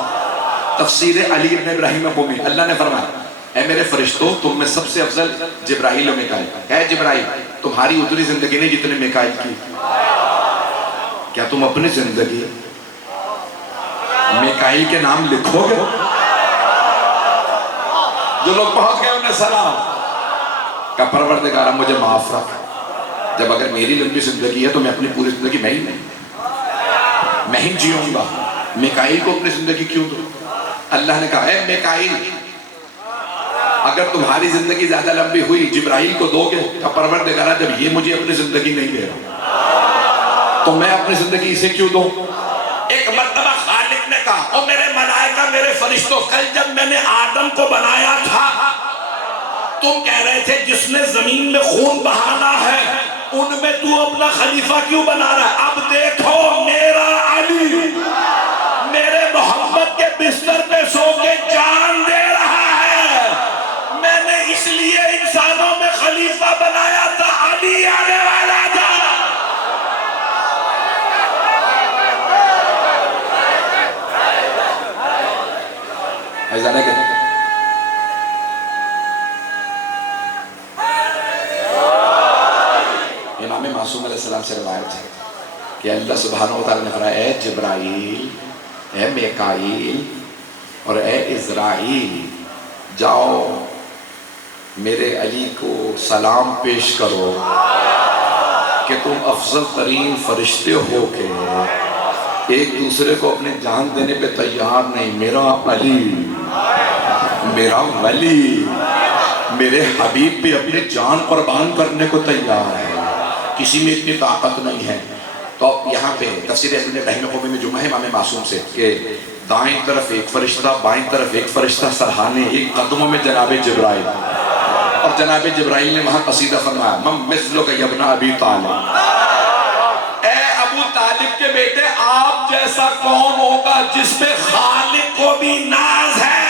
تفسیر علی ابن ابراہیم قومی، اللہ نے فرمایا اے میرے فرشتوں، تم میں سب سے افضل جبرائیل و میکائیل. اے جبرائیل، تمہاری اتنی زندگی نہیں جتنے میکائیل کی. کیا تم اپنی زندگی میکائیل کے نام لکھو گے؟ جو لوگ پہنچ گئے انہیں سلام. کہ پروردگارہ مجھے معاف رکھ، جب اگر میری لمبی زندگی ہے تو میں اپنی پوری زندگی میں ہی جیوں گا، میکائیل کو اپنی زندگی کیوں دوں؟ اللہ نے کہا اے میکائیل، اگر تمہاری زندگی زیادہ لمبی ہوئی جبرائیل کو دو گے. کہ پروردگارہ جب یہ مجھے اپنی زندگی نہیں دے رہا تو میں اپنی زندگی اسے کیوں دوں؟ ایک مرتبہ خالق نے کہا او میرے ملائکہ، میرے فرشتوں، کل جب میں نے آدم کو بنایا تھا تم کہہ رہے تھے جس نے زمین میں خون بہانا ہے ان میں تو اپنا خلیفہ کیوں بنا رہا ہے؟ اب دیکھو میرا علی میرے محمد کے بستر پہ سو کے جان دے رہا ہے. میں نے اس لیے انسانوں میں خلیفہ بنایا تھا، علی آنے والا تھا. ایسا نہیں کہتے امام معصوم علیہ السلام سے روایت ہے کہ اللہ سبحانہ وتعالی نے فرمایا اے جبرائیل، اے میکائیل اور اے عزرائیل، جاؤ میرے علی کو سلام پیش کرو کہ تم افضل ترین فرشتے ہو کے ایک دوسرے کو اپنی جان دینے پہ تیار نہیں. میرا علی، میرا ولی، میرے حبیب پہ اپنی جان قربان کرنے کو تیار ہے. کسی میں اتنی طاقت نہیں ہے. تو یہاں پہ تفسیر ابن ابراہیم قومی میں جمعہ ہے امام معصوم سے کہ دائیں طرف ایک فرشتہ، بائیں طرف ایک فرشتہ، سرحانے ایک قدموں میں جناب جبرائیل. اور جناب جبرائیل نے وہاں قصیدہ فرمایا من مثلک یا ابن ابی طالب، اے ابو طالب کے بیٹے آپ جیسا کون ہوگا جس پہ خالق کو بھی ناز ہے.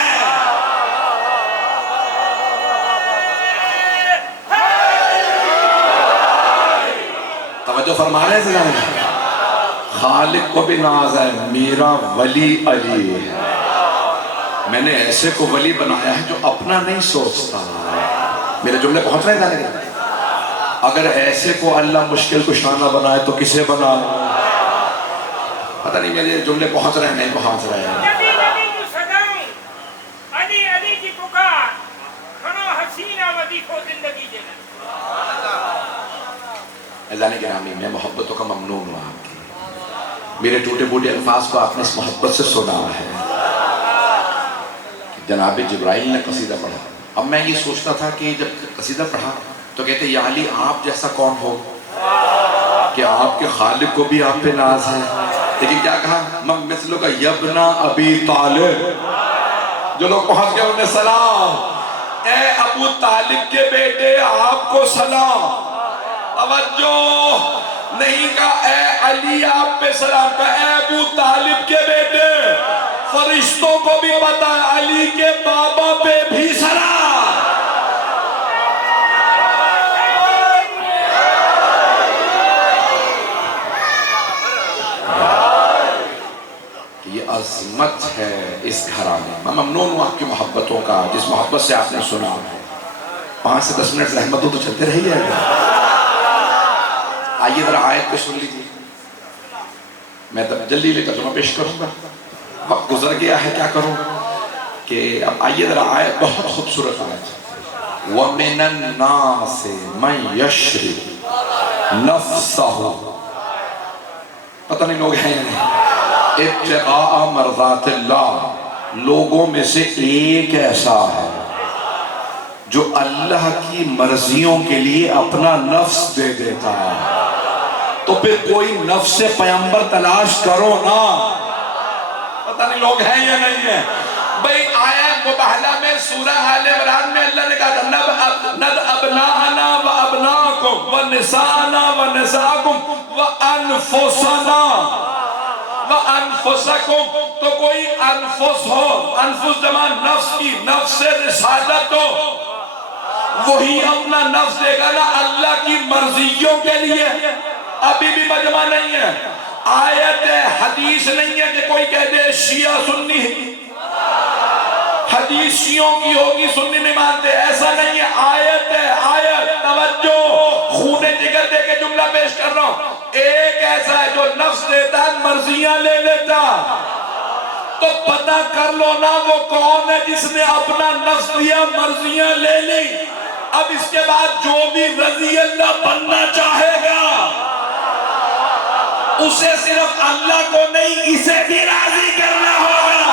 توجہ فرما رہے ہیں؟ خالق کو بھی ناز ہے، میرا ولی علی ہے. میں نے ایسے کو ولی بنایا ہے جو اپنا نہیں سوچتا. میرے جملے پہنچ رہے ہیں؟ اگر ایسے کو اللہ مشکل کشانہ بنائے تو کسے بنا؟ پتہ نہیں میرے جملے پہنچ رہے ہیں نہیں پہنچ رہے ہیں. علی کی پکار، کھڑا حسینہ ودی اذان گرامی میں محبتوں کا ممنون ہوں آپ کی، میرے ٹوٹے بوٹے الفاظ کو آپ نے اس محبت سے سنا ہے۔ جناب جبرائیل نے قصیدہ پڑھا، اب میں یہ سوچتا تھا کہ جب قصیدہ پڑھا تو کہتے یا علی آپ جیسا کون ہو کہ آپ کے خالق کو بھی آپ پہ ناز ہے، لیکن کیا کہا من مثلو کا یبن ابی طالب، جو لوگ پہنچ گئے انہیں سلام، اے ابو طالب کے بیٹے آپ کو سلام، توجہ نہیں کہا اے علی آپ پہ سلام، کہا اے ابو طالب کے بیٹے، فرشتوں کو بھی پتا ہے علی کے بابا پہ بھی سلام۔ یہ عظمت ہے اس گھرانے میں، ممنون ہوں آپ کی محبتوں کا، جس محبت سے آپ نے سنا ہے۔ 5 سے 10 منٹ رحمتوں تو چلتے رہی ہے۔ آئیے ذرا آیت پہ سن لیجیے، میں جلدی لے ترجمہ پیش کروں گا، وقت گزر گیا ہے کیا کروں، کہ اب آئیے ذرا آیت بہت خوبصورت آیت، وَمِنَ النَّاسِ مَنْ يَشْرِي نَفْسَهُ، پتہ نہیں لوگ ہیں یا نہیں، ابتغاء مرضات اللہ، لوگوں میں سے ایک ایسا ہے جو اللہ کی مرضیوں کے لیے اپنا نفس دے دیتا ہے۔ تو پھر کوئی نفس پیغمبر تلاش کرو نا، پتہ نہیں لوگ ہیں یا نہیں ہیں۔ بھئی آیت مباہلہ میں سورہ آل عمران میں اللہ نے کہا ند ابناءنا و ابناءکم و نساءنا و نساءکم و انفسنا و انفسکم، تو کوئی انفس ہو، انفس جمع نفس کی، نفس رسالت ہو، وہی اپنا نفس دے گا نا اللہ کی مرضیوں کے لیے۔ ابھی بھی مجمع نہیں ہے، آیت حدیث نہیں ہے کہ کوئی کہہ دے شیعہ سنی، حدیث شیعوں کی ہوگی سنی نہیں مانتے، ایسا نہیں ہے، آیت ہے، آیت، توجہ، خون جگر دے کے جملہ پیش کر رہا ہوں، ایک ایسا ہے جو نفس دیتا ہے مرضیاں لے لیتا، تو پتہ کر لو نا وہ کون ہے جس نے اپنا نفس دیا مرضیاں لے لی۔ اب اس کے بعد جو بھی رضی اللہ بننا چاہے گا اسے صرف اللہ کو نہیں اسے بھی راضی کرنا ہوگا۔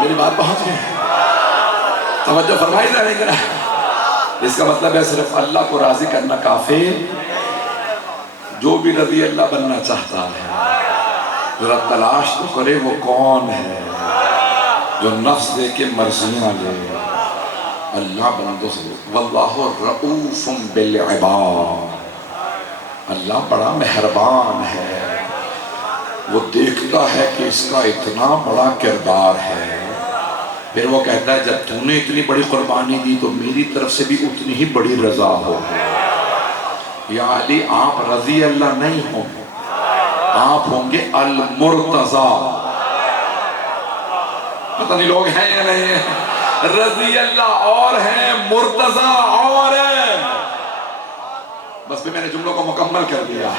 میری بات پہنچ گئی، توجہ فرمائی جائے گا۔ اس کا مطلب ہے صرف اللہ کو راضی کرنا کافی، جو بھی رضی اللہ بننا چاہتا ہے ذرا تلاش تو کرے وہ کون ہے جو نفس دے کے مرضیاں لے۔ اللہ بندوں سے واللہ رؤوف بالعباد، اللہ بڑا مہربان ہے، وہ دیکھتا ہے کہ اس کا اتنا بڑا کردار ہے، پھر وہ کہتا ہے جب تو نے اتنی بڑی قربانی دی تو میری طرف سے بھی اتنی ہی بڑی رضا ہو۔ یا علی آپ رضی اللہ نہیں ہوں گے، آپ ہوں گے المرتضی، پتہ نہیں لوگ ہیں یا نہیں ہیں، رضی اللہ اور ہیں، مرتضی اور ہیں، بس میں نے جملوں کو مکمل کر دیا ہے۔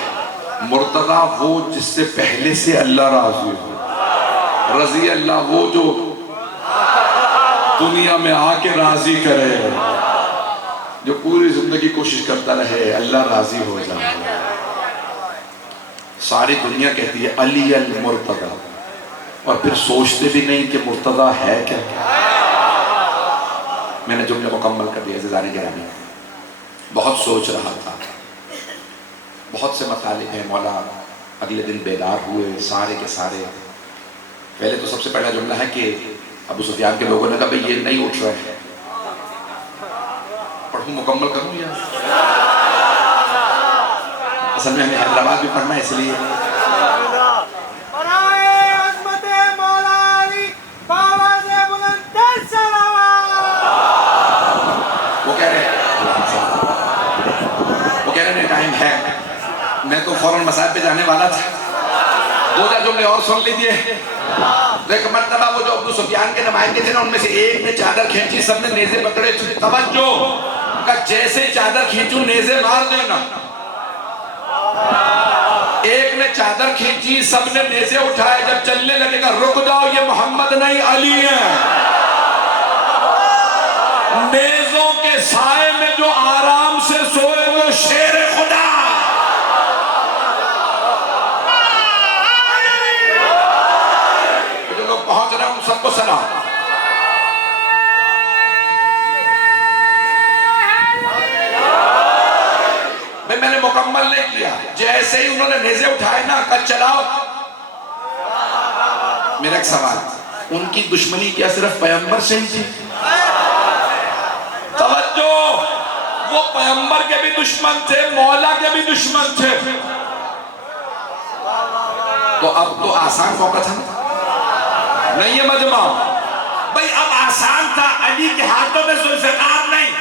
مرتضی وہ جس سے پہلے سے اللہ راضی ہو، رضی اللہ وہ جو دنیا میں آ کے راضی کرے، جو پوری زندگی کوشش کرتا رہے اللہ راضی ہو جائے۔ ساری دنیا کہتی ہے علی المرتضی، اور پھر سوچتے بھی نہیں کہ مرتضی ہے کیا۔ میں نے جملہ مکمل کر دیا عزیزان گرامی، بہت سوچ رہا تھا، بہت سے مطالب ہیں، مولا اگلے دن بیدار ہوئے سارے کے سارے۔ پہلے تو سب سے پہلا جملہ ہے کہ ابو سفیان کے لوگوں نے کہا بھئی یہ نہیں اٹھ رہے ہیں، پڑھوں مکمل کروں یا اصل میں ہمیں حیدرآباد بھی پڑھنا ہے اس لیے وہ کہہ رہے ہیں ٹائم ہے، میں تو فوراً مسائل پہ جانے والا تھا۔ 2 جملے اور سن لیجئے۔ ایک مرتبہ وہ جو ابو سفیان کے نمائندے تھے نا، ان میں سے ایک نے چادر کھینچی، سب نے نیزے پکڑے، توجہ کہ جیسے چادر کھینچوں نیزے مار دینا۔ ایک نے چادر کھینچی، سب نے نیزے اٹھائے، جب چلنے لگے گا رک جاؤ یہ محمد نہیں علی ہے۔ نیزوں کے سائے میں جو آرام سے سوئے وہ شیر خدا۔ جو لوگ پہنچ رہے ہیں ان سب کو سلام۔ میں نے مکمل نہیں کیا، جیسے ہی انہوں نے نیزے اٹھائے نا کل چلاؤ۔ میرا ایک سوال، ان کی دشمنی کیا صرف پیغمبر سے ہی تھی؟ توجہ، وہ پیغمبر کے بھی دشمن تھے، مولا کے بھی دشمن تھے۔ تو اب تو آسان موقع تھا نہیں یہ مجمع بھئی، اب آسان تھا۔ علی کے ہاتھوں میں ذوالفقار نہیں،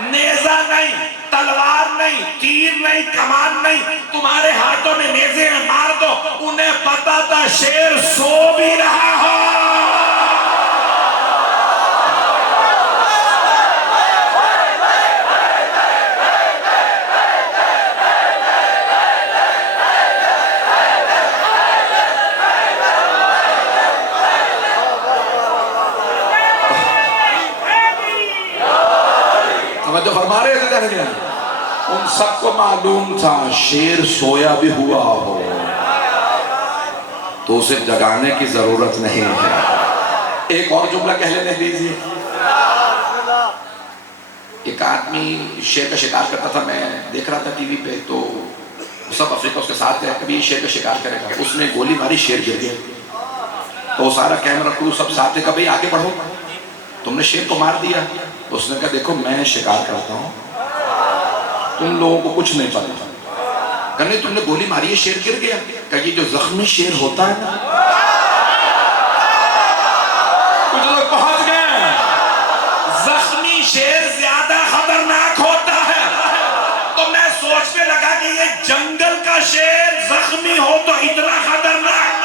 نیزہ نہیں، تلوار نہیں، تیر نہیں، کمان نہیں، تمہارے ہاتھوں میں نیزے ہیں، مار دو۔ انہیں پتا تھا شیر سو بھی رہا ہو۔ توجہ فرما رہے تھے جانے گیا، ان سب کو معلوم تھا شیر سویا بھی ہوا ہو تو اسے جگانے کی ضرورت نہیں ہے۔ ایک اور جملہ کہہ لینے دیجیے۔ ایک آدمی شیر کا شکار کرتا تھا، میں دیکھ رہا تھا ٹی وی پہ، تو سب افریقہ اس کے ساتھ گئے، کبھی شیر کا شکار کرے گا، اس نے گولی ماری، شیر گر گیا، تو سارا کیمرہ کرو سب ساتھ ہے، کبھی آگے بڑھو، تم نے شیر کو مار دیا۔ اس نے کہا دیکھو میں شکار کرتا ہوں، تم لوگوں کو کچھ نہیں پتا۔ کہ نہیں تم نے گولی ماری ہے شیر گر گیا۔ کہ یہ جو زخمی شیر ہوتا ہے نا، کچھ لوگ پہنچ گئے، زخمی شیر زیادہ خطرناک ہوتا ہے۔ تو میں سوچنے لگا کہ یہ جنگل کا شیر زخمی ہو تو اتنا خطرناک،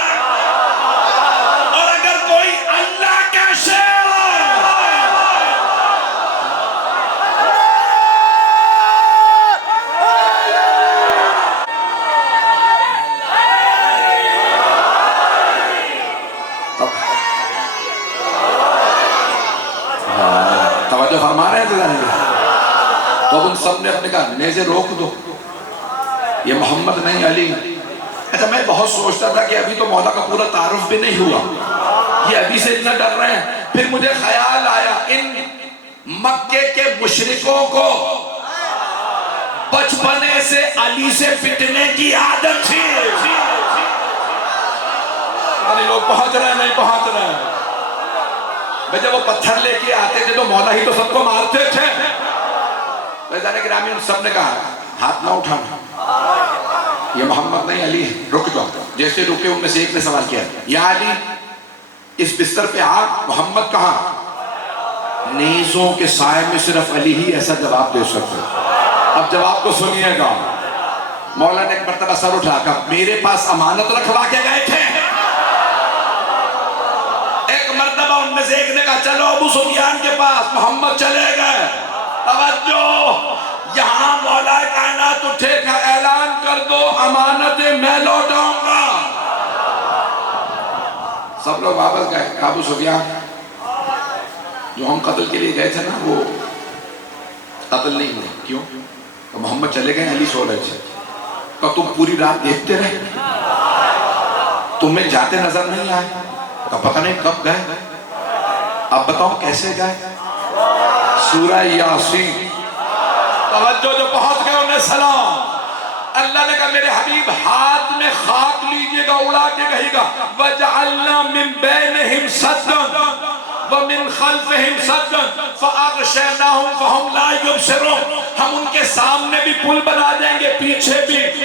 اور اگر کوئی اللہ کا شیر فرما رہے تھے، تو ان سب نے اپنے کہا نیزے روک دو، یہ محمد نہیں علی۔ اچھا میں بہت سوچتا تھا کہ ابھی تو مولا کا پورا تعارف بھی نہیں ہوا، یہ ابھی سے اتنا ڈر رہے ہیں۔ پھر مجھے خیال آیا ان مکے کے مشرکوں کو بچپنے سے علی سے پٹنے کی عادت تھی۔ لوگ پہنچ رہے ہیں نہیں پہنچ رہے ہیں؟ جب وہ پتھر لے کے آتے تھے تو مولا ہی تو سب کو مارتے تھے۔ بیدان گرامی ان سب نے کہا ہاتھ نہ اٹھانا، یہ محمد نہیں علی ہے، رک جاؤ۔ جیسے رکے ان میں سے ایک نے سوال کیا یا علی اس بستر پہ آ، محمد کہاں؟ نیزوں کے سائے میں صرف علی ہی ایسا جواب دے سکتے۔ اب جواب کو سنیے گا۔ مولا نے ایک مرتبہ سر اٹھا کر میرے پاس امانت رکھوا کے گئے تھے۔ مرتبہ ان میں سے ایک نے کہا چلو ابو سفیان کے پاس، محمد چلے گئے۔ توجہ، یہاں مولا کائنات اٹھے کا اعلان کر دو امانتیں میں لوٹاؤں گا۔ سب لوگ واپس گئے۔ ابو سفیان جو ہم قتل کے لیے گئے تھے نا وہ قتل نہیں ہوئے، کیوں؟ تو محمد چلے گئے، علی سو رہے تھے۔ تو تم پوری رات دیکھتے رہے، تمہیں جاتے نظر نہیں آئے، تو پتہ نہیں کب گئے۔ اب بتاؤ کیسے گئے؟ سورہ یاسین۔ توجہ، جو پہنچ گئے انہیں سلام۔ اللہ نے کہا میرے حبیب ہاتھ میں خاک لیجئے گا، اڑا کے کہے گا وَجَعَلْنَا مِن بَيْنِهِمْ سَدًّا وَمِن خَلْفِهِمْ سَدًّا فَأَغْشَيْنَاهُمْ فَهُمْ لَا يُبْصِرُونَ۔ ہم ان کے سامنے بھی پل بنا دیں گے، پیچھے بھی،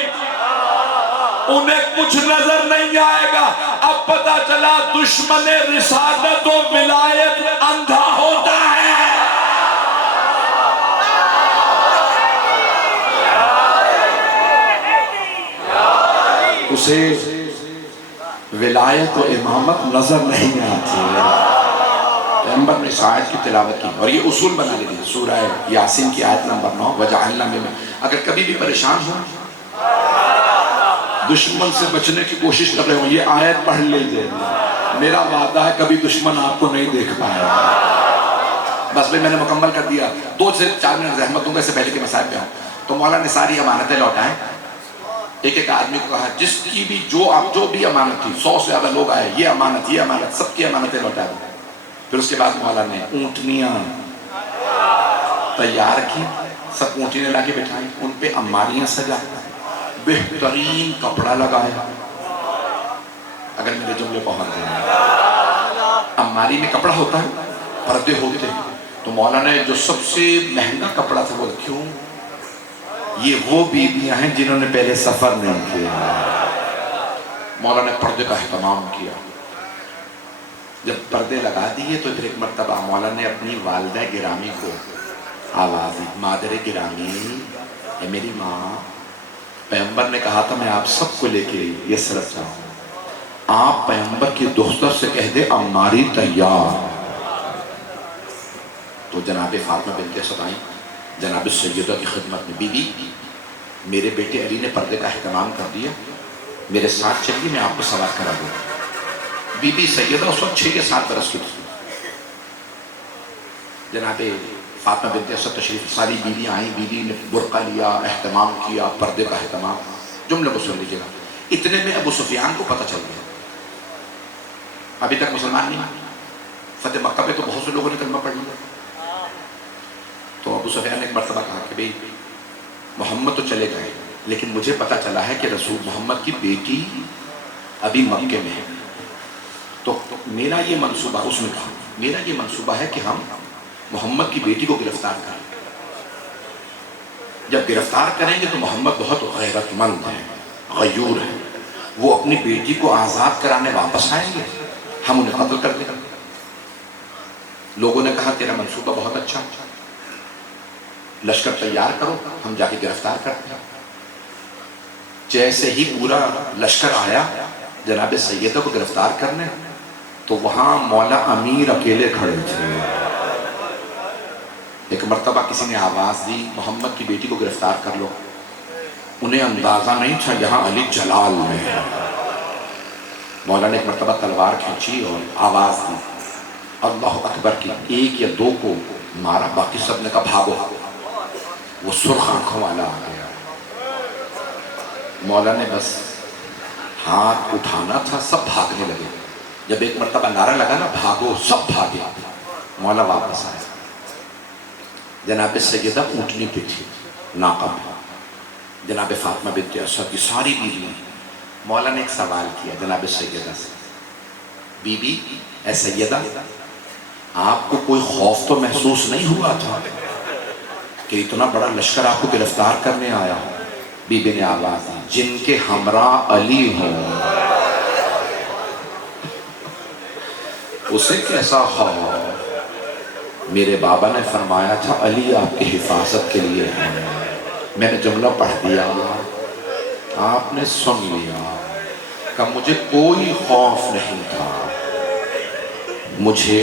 انہیں کچھ نظر نہیں آئے گا۔ اب پتہ چلا دشمن رسالت و ولایت اندھا ہوتا ہے۔ اسے ولایت و امامت نظر نہیں آتی۔ پیغمبر نے اس آیت کی تلاوت کی اور یہ اصول بنا لیجیے، سورہ یاسین کی آیت نمبر 9 وَجَعَلْنَا مِن، اگر کبھی بھی پریشان ہو دشمن سے بچنے کی کوشش کر رہے ہوں یہ آیت پڑھ لیجئے، میرا وعدہ ہے کبھی دشمن آپ کو نہیں دیکھ پائے گا۔ بس بھئی میں نے مکمل کر دیا، 2 سے 4 منٹ زحمت دوں گا اس سے پہلے کہ مسائل پہ ہوں۔ تو مولا نے ساری امانتیں لوٹائیں، ایک ایک آدمی کو کہا جس کی بھی جو بھی امانت تھی، 100 سے زیادہ لوگ آئے، یہ امانت سب کی امانتیں لوٹا دیں۔ پھر اس کے بعد مولا نے اونٹنیاں تیار کی، سب اونٹنیاں لا کے بٹھائیں، ان پہ اماریاں سجا، بہترین کپڑا لگایا۔ اگر میرے جملے پہنچ جائیں، اماری میں کپڑا ہوتا ہے، پردے ہوتے ہیں، تو مولا نے جو سب سے مہنگا کپڑا تھا وہ کیوں؟ یہ وہ بیویاں ہیں جنہوں نے پہلے سفر نہیں کیا۔ مولا نے پردے کا اہتمام کیا۔ جب پردے لگا دیے تو پھر ایک مرتبہ مولا نے اپنی والدہ گرامی کو آواز دی، مادر گرامی، اے میری ماں، پیغمبر نے کہا تھا میں آپ سب کو لے کے یسرف جاؤں، آپ پیغمبر کی دختر سے کہہ دے اماری تیار۔ تو جناب فاطمہ بنت اسد آئیں جناب سیدہ کی خدمت میں، بی بی میرے بیٹے علی نے پردے کا اہتمام کر دیا، میرے ساتھ چلیے میں آپ کو سوار کرا دوں۔ بی بی سیدہ اس وقت 6 یا 7 برس کی تھی۔ جناب فاطمہ بنت اسد تشریف، ساری بیویاں آئیں، بیوی نے برقع لیا، اہتمام کیا، پردے کا اہتمام۔ جملے کو سن لیجیے گا۔ اتنے میں ابو سفیان کو پتہ چل گیا، ابھی تک مسلمان نہیں، فتح مکہ پہ تو بہت سے لوگوں نے کلمہ پڑھ لیا۔ تو ابو سفیان نے ایک مرتبہ کہا کہ بھئی محمد تو چلے گئے لیکن مجھے پتہ چلا ہے کہ رسول محمد کی بیٹی ابھی مکے میں ہے، تو میرا یہ منصوبہ، اس نے کہا میرا یہ منصوبہ ہے کہ ہم محمد کی بیٹی کو گرفتار کریں۔ جب گرفتار کریں گے تو محمد بہت غیرت مند ہے، غیور ہے، وہ اپنی بیٹی کو آزاد کرانے واپس آئیں گے، ہم انہیں قتل کر دیں گے۔ لوگوں نے کہا تیرا منصوبہ بہت اچھا، لشکر تیار کرو، ہم جا کے گرفتار کرتے ہیں۔ جیسے ہی پورا لشکر آیا جناب سیدہ کو گرفتار کرنے، تو وہاں مولا امیر اکیلے کھڑے تھے۔ ایک مرتبہ کسی نے آواز دی محمد کی بیٹی کو گرفتار کر لو، انہیں اندازہ نہیں تھا یہاں علی جلال میں ہے۔ مولا نے ایک مرتبہ تلوار کھینچی اور آواز دی اللہ اکبر کی، 1 یا 2 کو مارا، باقی سب نے کہا بھاگو۔ وہ سرخ آنکھوں والا آ گیا، مولا نے بس ہاتھ اٹھانا تھا، سب بھاگنے لگے۔ جب ایک مرتبہ نعرہ لگا نا بھاگو، سب بھاگے، مولا واپس آیا۔ جناب سیدہ اونٹنی پہ تھی، ناقہ پہ، جناب فاطمہ بنت اسد کی ساری بیویاں۔ مولا نے ایک سوال کیا جناب سیدہ سے، بی بی اے سیدہ آپ کو کوئی خوف تو محسوس نہیں ہوا تھا کہ اتنا بڑا لشکر آپ کو گرفتار کرنے آیا؟ بی بی نے آواز دی جن کے ہمراہ علی ہوں اسے کیسا خوف؟ میرے بابا نے فرمایا تھا علی آپ کی حفاظت کے لیے ہے۔ میں نے جملہ پڑھ دیا، آپ نے سن لیا کہ مجھے کوئی خوف نہیں تھا، مجھے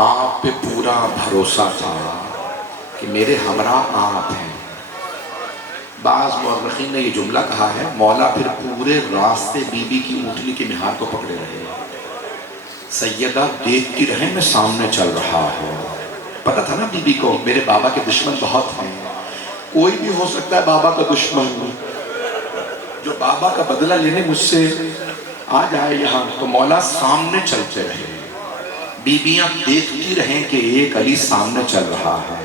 آپ پہ پورا بھروسہ تھا کہ میرے ہمراہ آپ ہیں۔ بعض مورخین نے یہ جملہ کہا ہے مولا پھر پورے راستے بی بی کی اونٹنی کے مہار کو پکڑے رہے، سیدہ دیکھتی رہے میں سامنے چل رہا ہوں۔ پتہ تھا نا بی بی کو میرے بابا کے دشمن بہت ہیں، کوئی بھی ہو سکتا ہے بابا کا دشمن جو بابا کا بدلہ لینے مجھ سے آ جائے یہاں، تو مولا سامنے چلتے رہے، بیویاں دیکھتی رہیں کہ ایک علی سامنے چل رہا ہے۔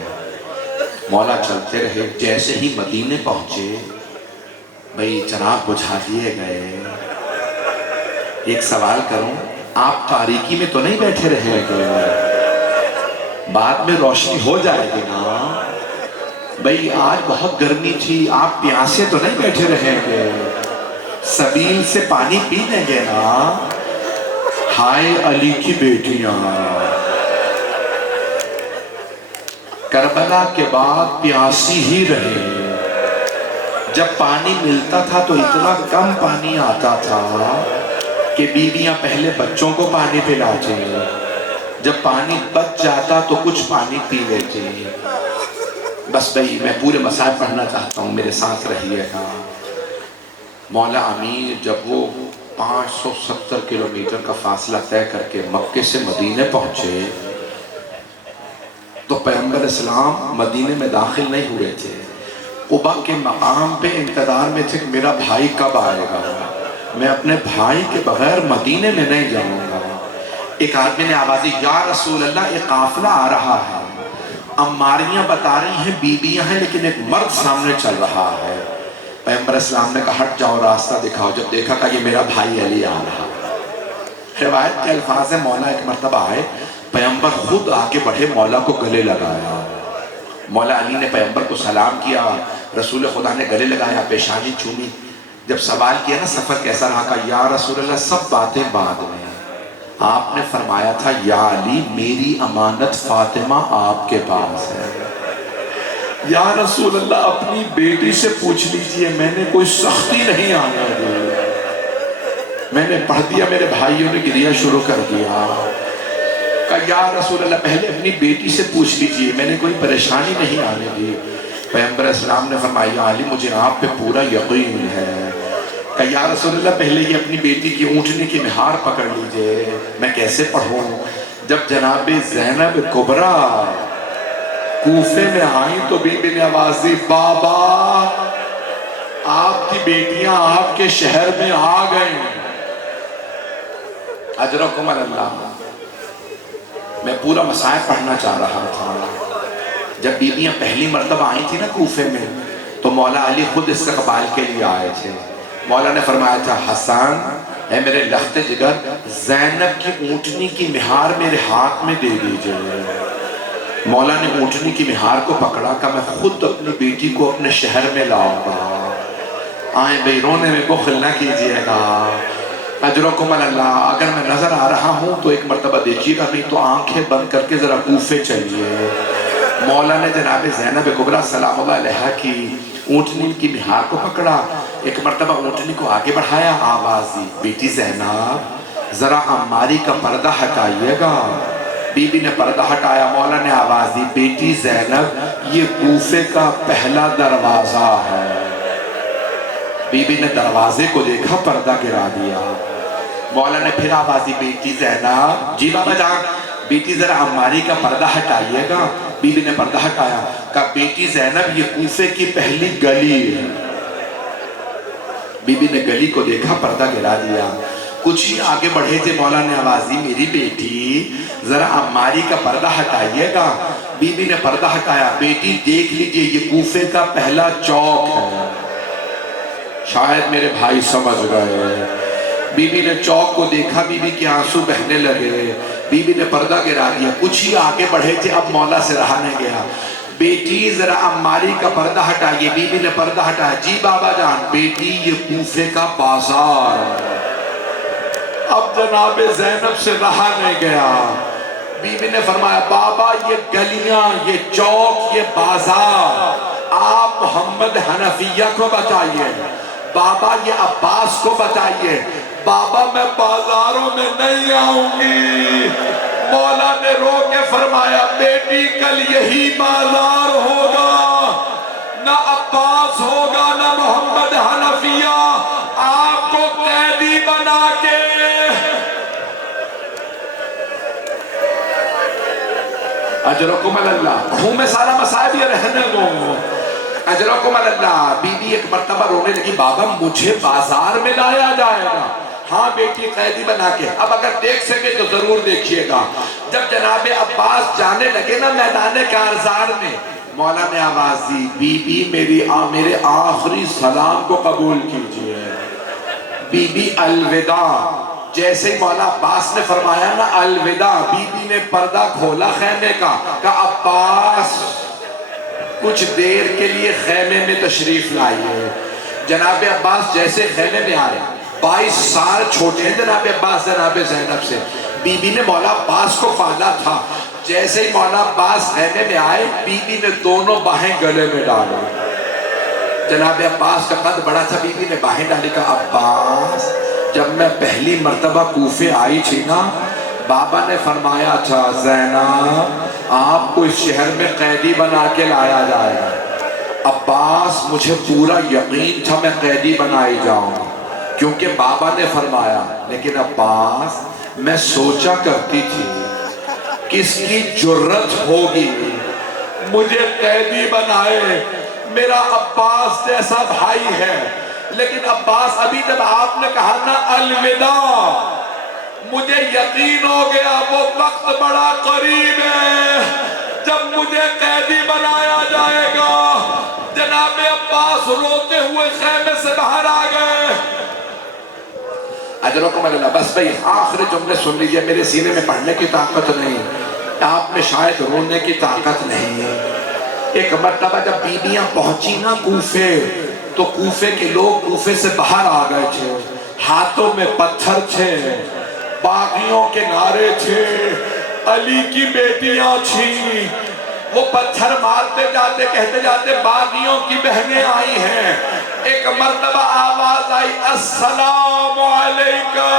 مولا چلتے رہے، جیسے ہی مدینے پہنچے بھئی چراغ بجھا دیے گئے۔ ایک سوال کروں، آپ تاریکی میں تو نہیں بیٹھے رہے گے؟ بعد میں روشنی ہو جائے گی نا؟ بھئی آج بہت گرمی تھی، آپ پیاسے تو نہیں بیٹھے رہیں گے؟ سبیل سے پانی پی لیں گے نا؟ ہائے علی کی بیٹیاں، کربلا کے بعد پیاسی ہی رہے، جب پانی ملتا تھا تو اتنا کم پانی آتا تھا کہ بیویاں پہلے بچوں کو پانی پلاتے، جب پانی بچ جاتا تو کچھ پانی پی لیتے۔ بس بھئی میں پورے مسائل پڑھنا چاہتا ہوں، میرے ساتھ رہیے گا۔ مولا امیر جب وہ 570 کلومیٹر کا فاصلہ طے کر کے مکے سے مدینے پہنچے تو پیغمبر اسلام مدینے میں داخل نہیں ہوئے تھے، قبا کے مقام پہ انتظار میں تھے کہ میرا بھائی کب آئے گا، میں اپنے بھائی کے بغیر مدینے میں نہیں جاؤں گا۔ ایک آدمی نے آواز دی، یا رسول اللہ ایک قافلہ آ رہا ہے، عماریاں بتا رہی ہیں بیویاں ہیں لیکن ایک مرد سامنے چل رہا ہے۔ پیغمبر اسلام نے کہا ہٹ جاؤ راستہ دکھاؤ، جب دیکھا کہ یہ میرا بھائی علی آ رہا۔ روایت کے الفاظ ہے مولا ایک مرتبہ آئے، پیغمبر خود آگے بڑھے، مولا کو گلے لگایا، مولا علی نے پیغمبر کو سلام کیا، رسول خدا نے گلے لگایا، پیشانی چومی، جب سوال کیا نا سفر کیسا رہا، کہا یا رسول اللہ سب باتیں بعد میں، آپ نے فرمایا تھا یا علی میری امانت فاطمہ آپ کے پاس ہے۔ یا رسول اللہ اپنی بیٹی سے پوچھ لیجئے، میں نے کوئی سختی نہیں آنے دی، میں نے پڑھ دیا، میرے بھائیوں نے گریہ شروع کر دیا۔ کہا یا رسول اللہ پہلے اپنی بیٹی سے پوچھ لیجئے، میں نے کوئی پریشانی نہیں آنے دی۔ پیغمبر اسلام نے فرمایا یا علی مجھے آپ پہ پورا یقین ہے۔ کہا یا رسول اللہ پہلے یہ اپنی بیٹی کی اونٹنی کی مہار پکڑ لیجئے، میں کیسے پڑھوں؟ جب جناب زینب کبریٰ کوفے میں آئیں تو بی بی نے آواز دی، بابا آپ کی بیٹیاں آپ کے شہر میں آ گئیں، اجرکم اللہ۔ میں پورا مسائل پڑھنا چاہ رہا تھا۔ جب بیویاں پہلی مرتبہ آئی تھی نا کوفے میں تو مولا علی خود استقبال کے لیے آئے تھے۔ مولا نے فرمایا تھا حسن اے میرے لخت جگر زینب کی اونٹنی کی مہار میرے ہاتھ میں دے دیجئے۔ مولا نے اونٹنی کی مہار کو پکڑا کہ میں خود اپنی بیٹی کو اپنے شہر میں لاؤں گا، آئیں بے رونے میں بخل نہ کیجئے گا، اجرکم اللہ۔ اگر میں نظر آ رہا ہوں تو ایک مرتبہ دیکھیے گا، نہیں تو آنکھیں بند کر کے ذرا کوفے چلیے۔ مولا نے جناب زینب کبریٰ سلام اللہ علیہ کی اونٹنی کی مہار کو پکڑا، ایک مرتبہ اونٹنی کو آگے بڑھایا، آواز دی بیٹی زینب ذرا عماری کا پردہ ہٹائیے گا۔ بی بی نے پردہ ہٹایا، مولا نے آواز دی بیٹی زینب یہ کوفے کا پہلا دروازہ ہے۔ بی بی نے دروازے کو دیکھا، پردہ گرا دیا۔ مولا نے پھر آواز دی بیٹی زینب جی بابا جان بیٹی ذرا عماری کا پردہ ہٹائیے گا۔ بی بی نے پردہ ہٹایا، کہا بیٹی زینب یہ کوفے کی پہلی گلی ہے۔ بی بی نے گلی کو دیکھا، پردہ گرا دیا۔ کچھ ہی آگے بڑھے تھے، مولا نے آواز دی میری بیٹی ذرا عماری کا پردہ ہٹائیے گا۔ بی بی نے پردہ ہٹایا، بیٹی دیکھ لیجئے یہ کوفے کا پہلا چوک ہے۔ شاید میرے بھائی سمجھ گئے۔ بی بی نے چوک کو دیکھا، بی بی کے آنسو بہنے لگے، بی بی نے پردہ گرا دیا۔ کچھ ہی آگے بڑھے تھے، اب مولا سے رہا نہیں گیا، بیٹی ذرا عماری کا پردہ ہٹائیے۔ بی بی نے پردہ ہٹایا، جی بابا جان بیٹی یہ کوفے کا بازار ہے۔ اب جناب زینب سے رہا نہیں گیا، بی بی نے فرمایا بابا یہ گلیاں، یہ چوک، یہ بازار آپ محمد حنفیہ کو بتائیے، بابا یہ عباس کو بتائیے، بابا میں بازاروں میں نہیں آؤں گی۔ مولا نے رو کے فرمایا بیٹی کل یہی بازار ہوگا، نہ عباس ہوگا نہ محمد حنفیہ، آپ کو قیدی بنا کے اجرکم اللہ۔ خون میں سارا مسائب یہ رہنے دو، اجرکم اللہ۔ بی بی ایک مرتبہ رونے لگی، بابا مجھے بازار میں لایا جائے گا؟ ہاں بیٹی قیدی بنا کے، اب اگر دیکھ سکے تو ضرور دیکھیے گا۔ جب جناب عباس جانے لگے نا میدان کارزار میں، مولا نے آواز دی بی بی میرے آخری سلام کو قبول کیجئے۔ بی بی الوداع، جیسے مولا عباس نے فرمایا نا الوداع، بی بی نے پردہ کھولا خیمے کا، کہا عباس کچھ دیر کے لیے خیمے میں تشریف لائیے۔ جناب عباس جیسے خیمے میں آئے، 22 سال چھوٹے ہیں جناب عباس جناب زینب سے، بی بی نے مولا عباس کو پالا تھا، جیسے ہی مولا عباس خیمے میں آئے، بی بی نے دونوں باہیں گلے میں ڈالا۔ جناب عباس کا قد بڑا تھا، بی بی نے باہیں ڈالی، کہا عباس جب میں پہلی مرتبہ کوفے آئی تھی نا، بابا نے فرمایا تھا زینب آپ کو اس شہر میں قیدی بنا کے لایا جائے گا، عباس مجھے پورا یقین تھا میں قیدی بنائی جاؤں کیونکہ بابا نے فرمایا، لیکن عباس میں سوچا کرتی تھی کس کی جرت ہوگی مجھے قیدی بنائے، میرا عباس جیسا بھائی ہے۔ لیکن عباس ابھی جب آپ نے کہا نا الوداع، مجھے یقین ہو گیا وہ وقت بڑا قریب ہے جب مجھے قیدی بنایا جائے گا۔ جناب عباس روتے ہوئے خیمے سے باہر آ گئے۔ اجرکم اللہ، بس بھئی آخری جملے سن لیجئے، میرے سینے میں پڑھنے کی طاقت نہیں، آپ میں شاید رونے کی طاقت نہیں۔ ایک مرتبہ جب بیویاں پہنچی نا کوفے، تو کوفے کے لوگ کوفے سے باہر آ گئے تھے، ہاتھوں میں پتھر تھے، باغیوں کے نعرے تھے، علی کی بیٹیاں تھیں، وہ پتھر مارتے جاتے کہتے جاتے باغیوں کی بہنیں آئی ہیں۔ ایک مرتبہ آواز آئی، السلام علیکہ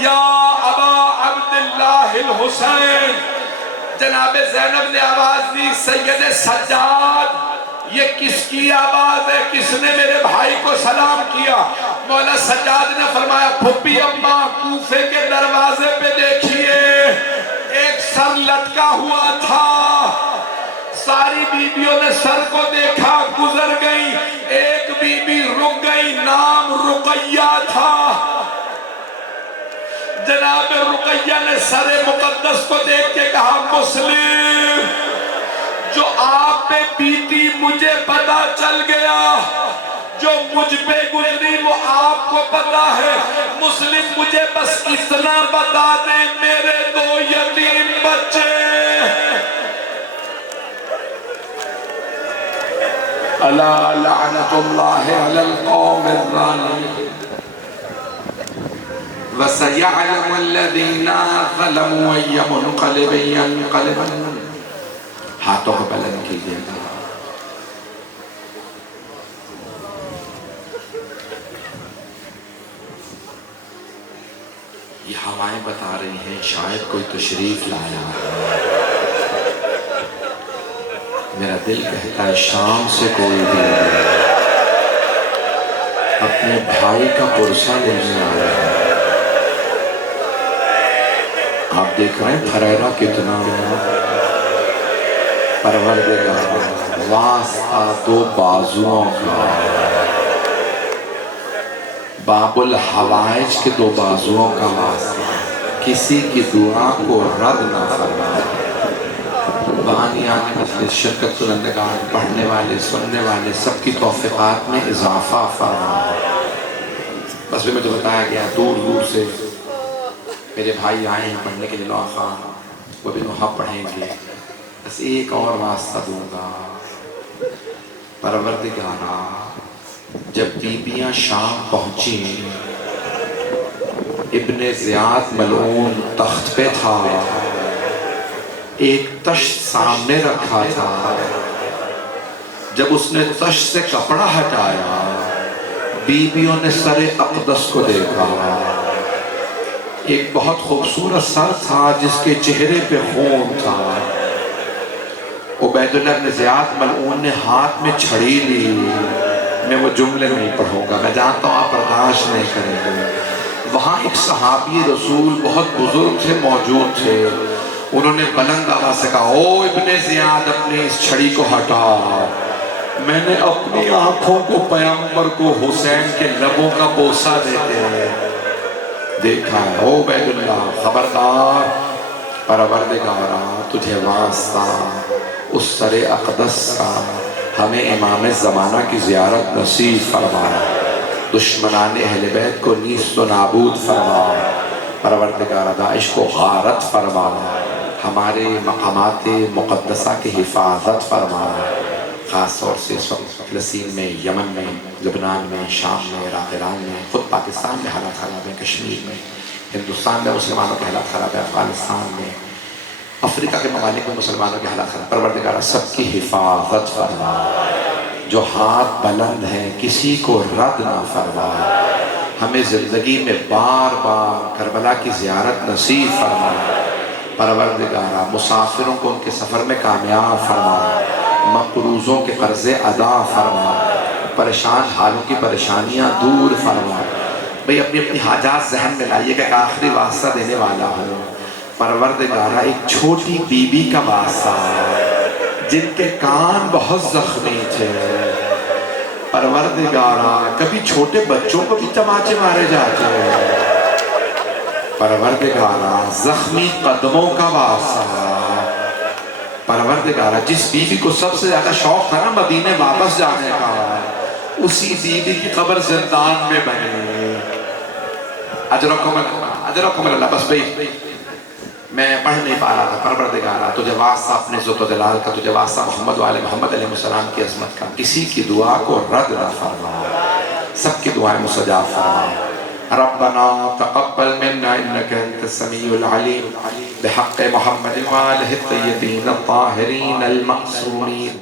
یا ابا عبداللہ الحسین۔ جناب زینب نے آواز دی، سید سجاد یہ کس کی آواز ہے، کس نے میرے بھائی کو سلام کیا؟ مولا سجاد نے فرمایا، پھپھی اماں کوفے کے دروازے پہ دیکھیے ایک سر لٹکا ہوا تھا۔ ساری بیویوں نے سر کو دیکھا، گزر گئی، ایک بی بی رک گئی، نام رقیہ تھا۔ جناب رقیہ نے سر مقدس کو دیکھ کے کہا، مسلم جو آپ پہ بیتی مجھے پتا چل گیا، جو مجھ پہ گزری وہ آپ کو پتا ہے، مسلم مجھے بس اتنا بتا دیں میرے 2 یتیم بچے۔ الا لعنت اللہ علی القوم الظالمین وسيعلم الذين ظلموا أي منقلب ينقلبون۔ ہاتھوں کو بلند کیجئے گا۔ یہ ہوائیں بتا رہی ہیں شاید کوئی تشریف لایا ہے۔ میرا دل کہتا ہے شام سے کوئی بھی اپنے بھائی کا پرسہ لینے آیا ہے۔ آپ دیکھ رہے ہیں پھریرا کتنا پروردگار، واسطہ 2 بازوؤں کا، باب الحوائج کے 2 بازوؤں کا واسطہ، کسی کی دعا کو رد نہ فرمائے۔ بانی آنے مجلس شرکت کنندگان، پڑھنے والے سننے والے سب کی توفیقات میں اضافہ فرمائے۔ بس بھی مجھے بتایا گیا دور دور سے میرے بھائی آئے ہیں پڑھنے کے لیے، لوحہ خان وہ بھی لوحہ پڑھیں گے۔ بس ایک اور واسطہ دوں گا، پروردگارا جب بیبیاں شام پہنچی، ابن زیاد ملعون تخت پہ تھا، ایک تشت سامنے رکھا تھا، جب اس نے تشت سے کپڑا ہٹایا بیبیوں نے سر اقدس کو دیکھا، ایک بہت خوبصورت سر تھا جس کے چہرے پہ خون تھا۔ عبید اللہ بن زیاد ملعون نے ہاتھ میں چھڑی لی، میں وہ جملے نہیں پڑھوں گا، میں جانتا ہوں آپ برداشت نہیں کریں گے۔ وہاں ایک صحابی رسول بہت بزرگ تھے موجود تھے، انہوں نے بلند آواز سے کہا، او ابن زیاد اپنی اس چھڑی کو ہٹا، میں نے اپنی آنکھوں کو پیغمبر کو حسین کے لبوں کا بوسہ دیتے ہیں دیکھا ہے۔ او عبید اللہ خبردار، پروردگارا تجھے واسطہ اس سر اقدس کا، ہمیں امام زمانہ کی زیارت نصیب فرما، دشمنان اہل بیت کو نیست و نابود فرما، پروردگارا داعش کو غارت فرما، ہمارے مقامات مقدسہ کی حفاظت فرما، خاص طور سے اس وقت فلسطین میں، یمن میں، لبنان میں، شام میں، عراق ایران میں، خود پاکستان میں حالات خراب ہے، کشمیر میں، ہندوستان میں مسلمانوں کے حالات خراب ہے، افغانستان میں، افریقہ کے ممالک میں مسلمانوں کے حالات خراب، پروردگارہ سب کی حفاظت فرما، جو ہاتھ بلند ہیں کسی کو رد نہ فرما، ہمیں زندگی میں بار بار کربلا کی زیارت نصیب فرما، پروردگارہ مسافروں کو ان کے سفر میں کامیاب فرما، مقروضوں کے قرضے ادا فرما، پریشان حالوں کی پریشانیاں دور فرما۔ بھئی اپنی اپنی حاجات ذہن میں لائیے کہ ایک آخری واسطہ دینے والا ہوں۔ پروردگارہ ایک چھوٹی بی بی کا واسطہ جن کے کان بہت زخمی تھے، پروردگارہ کبھی چھوٹے بچوں کو بھی تماچے مارے جاتے ہیں، پروردگارہ زخمی قدموں کا واسطہ، پروردگارہ جس بیوی کو سب سے زیادہ شوق تھا نا مدینے واپس جانے کا، اسی بیوی کی قبر زندان میں بنے۔ اجرکم اللہ۔ بس بھئی میں پڑھ نہیں پا رہا تھا۔ پروردگارہ تجھے واسطہ اپنے عزت و جلال کا، تجھے واسطہ محمد وآل محمد علیہ السلام کی عظمت کا، کسی کی دعا کو رد نہ فرما، سب کی دعائیں مستجاب فرما۔ ربنا تقبل منا انك انت السميع العليم بحق محمد وآلہ الطیبین الطاہرین المعصومین۔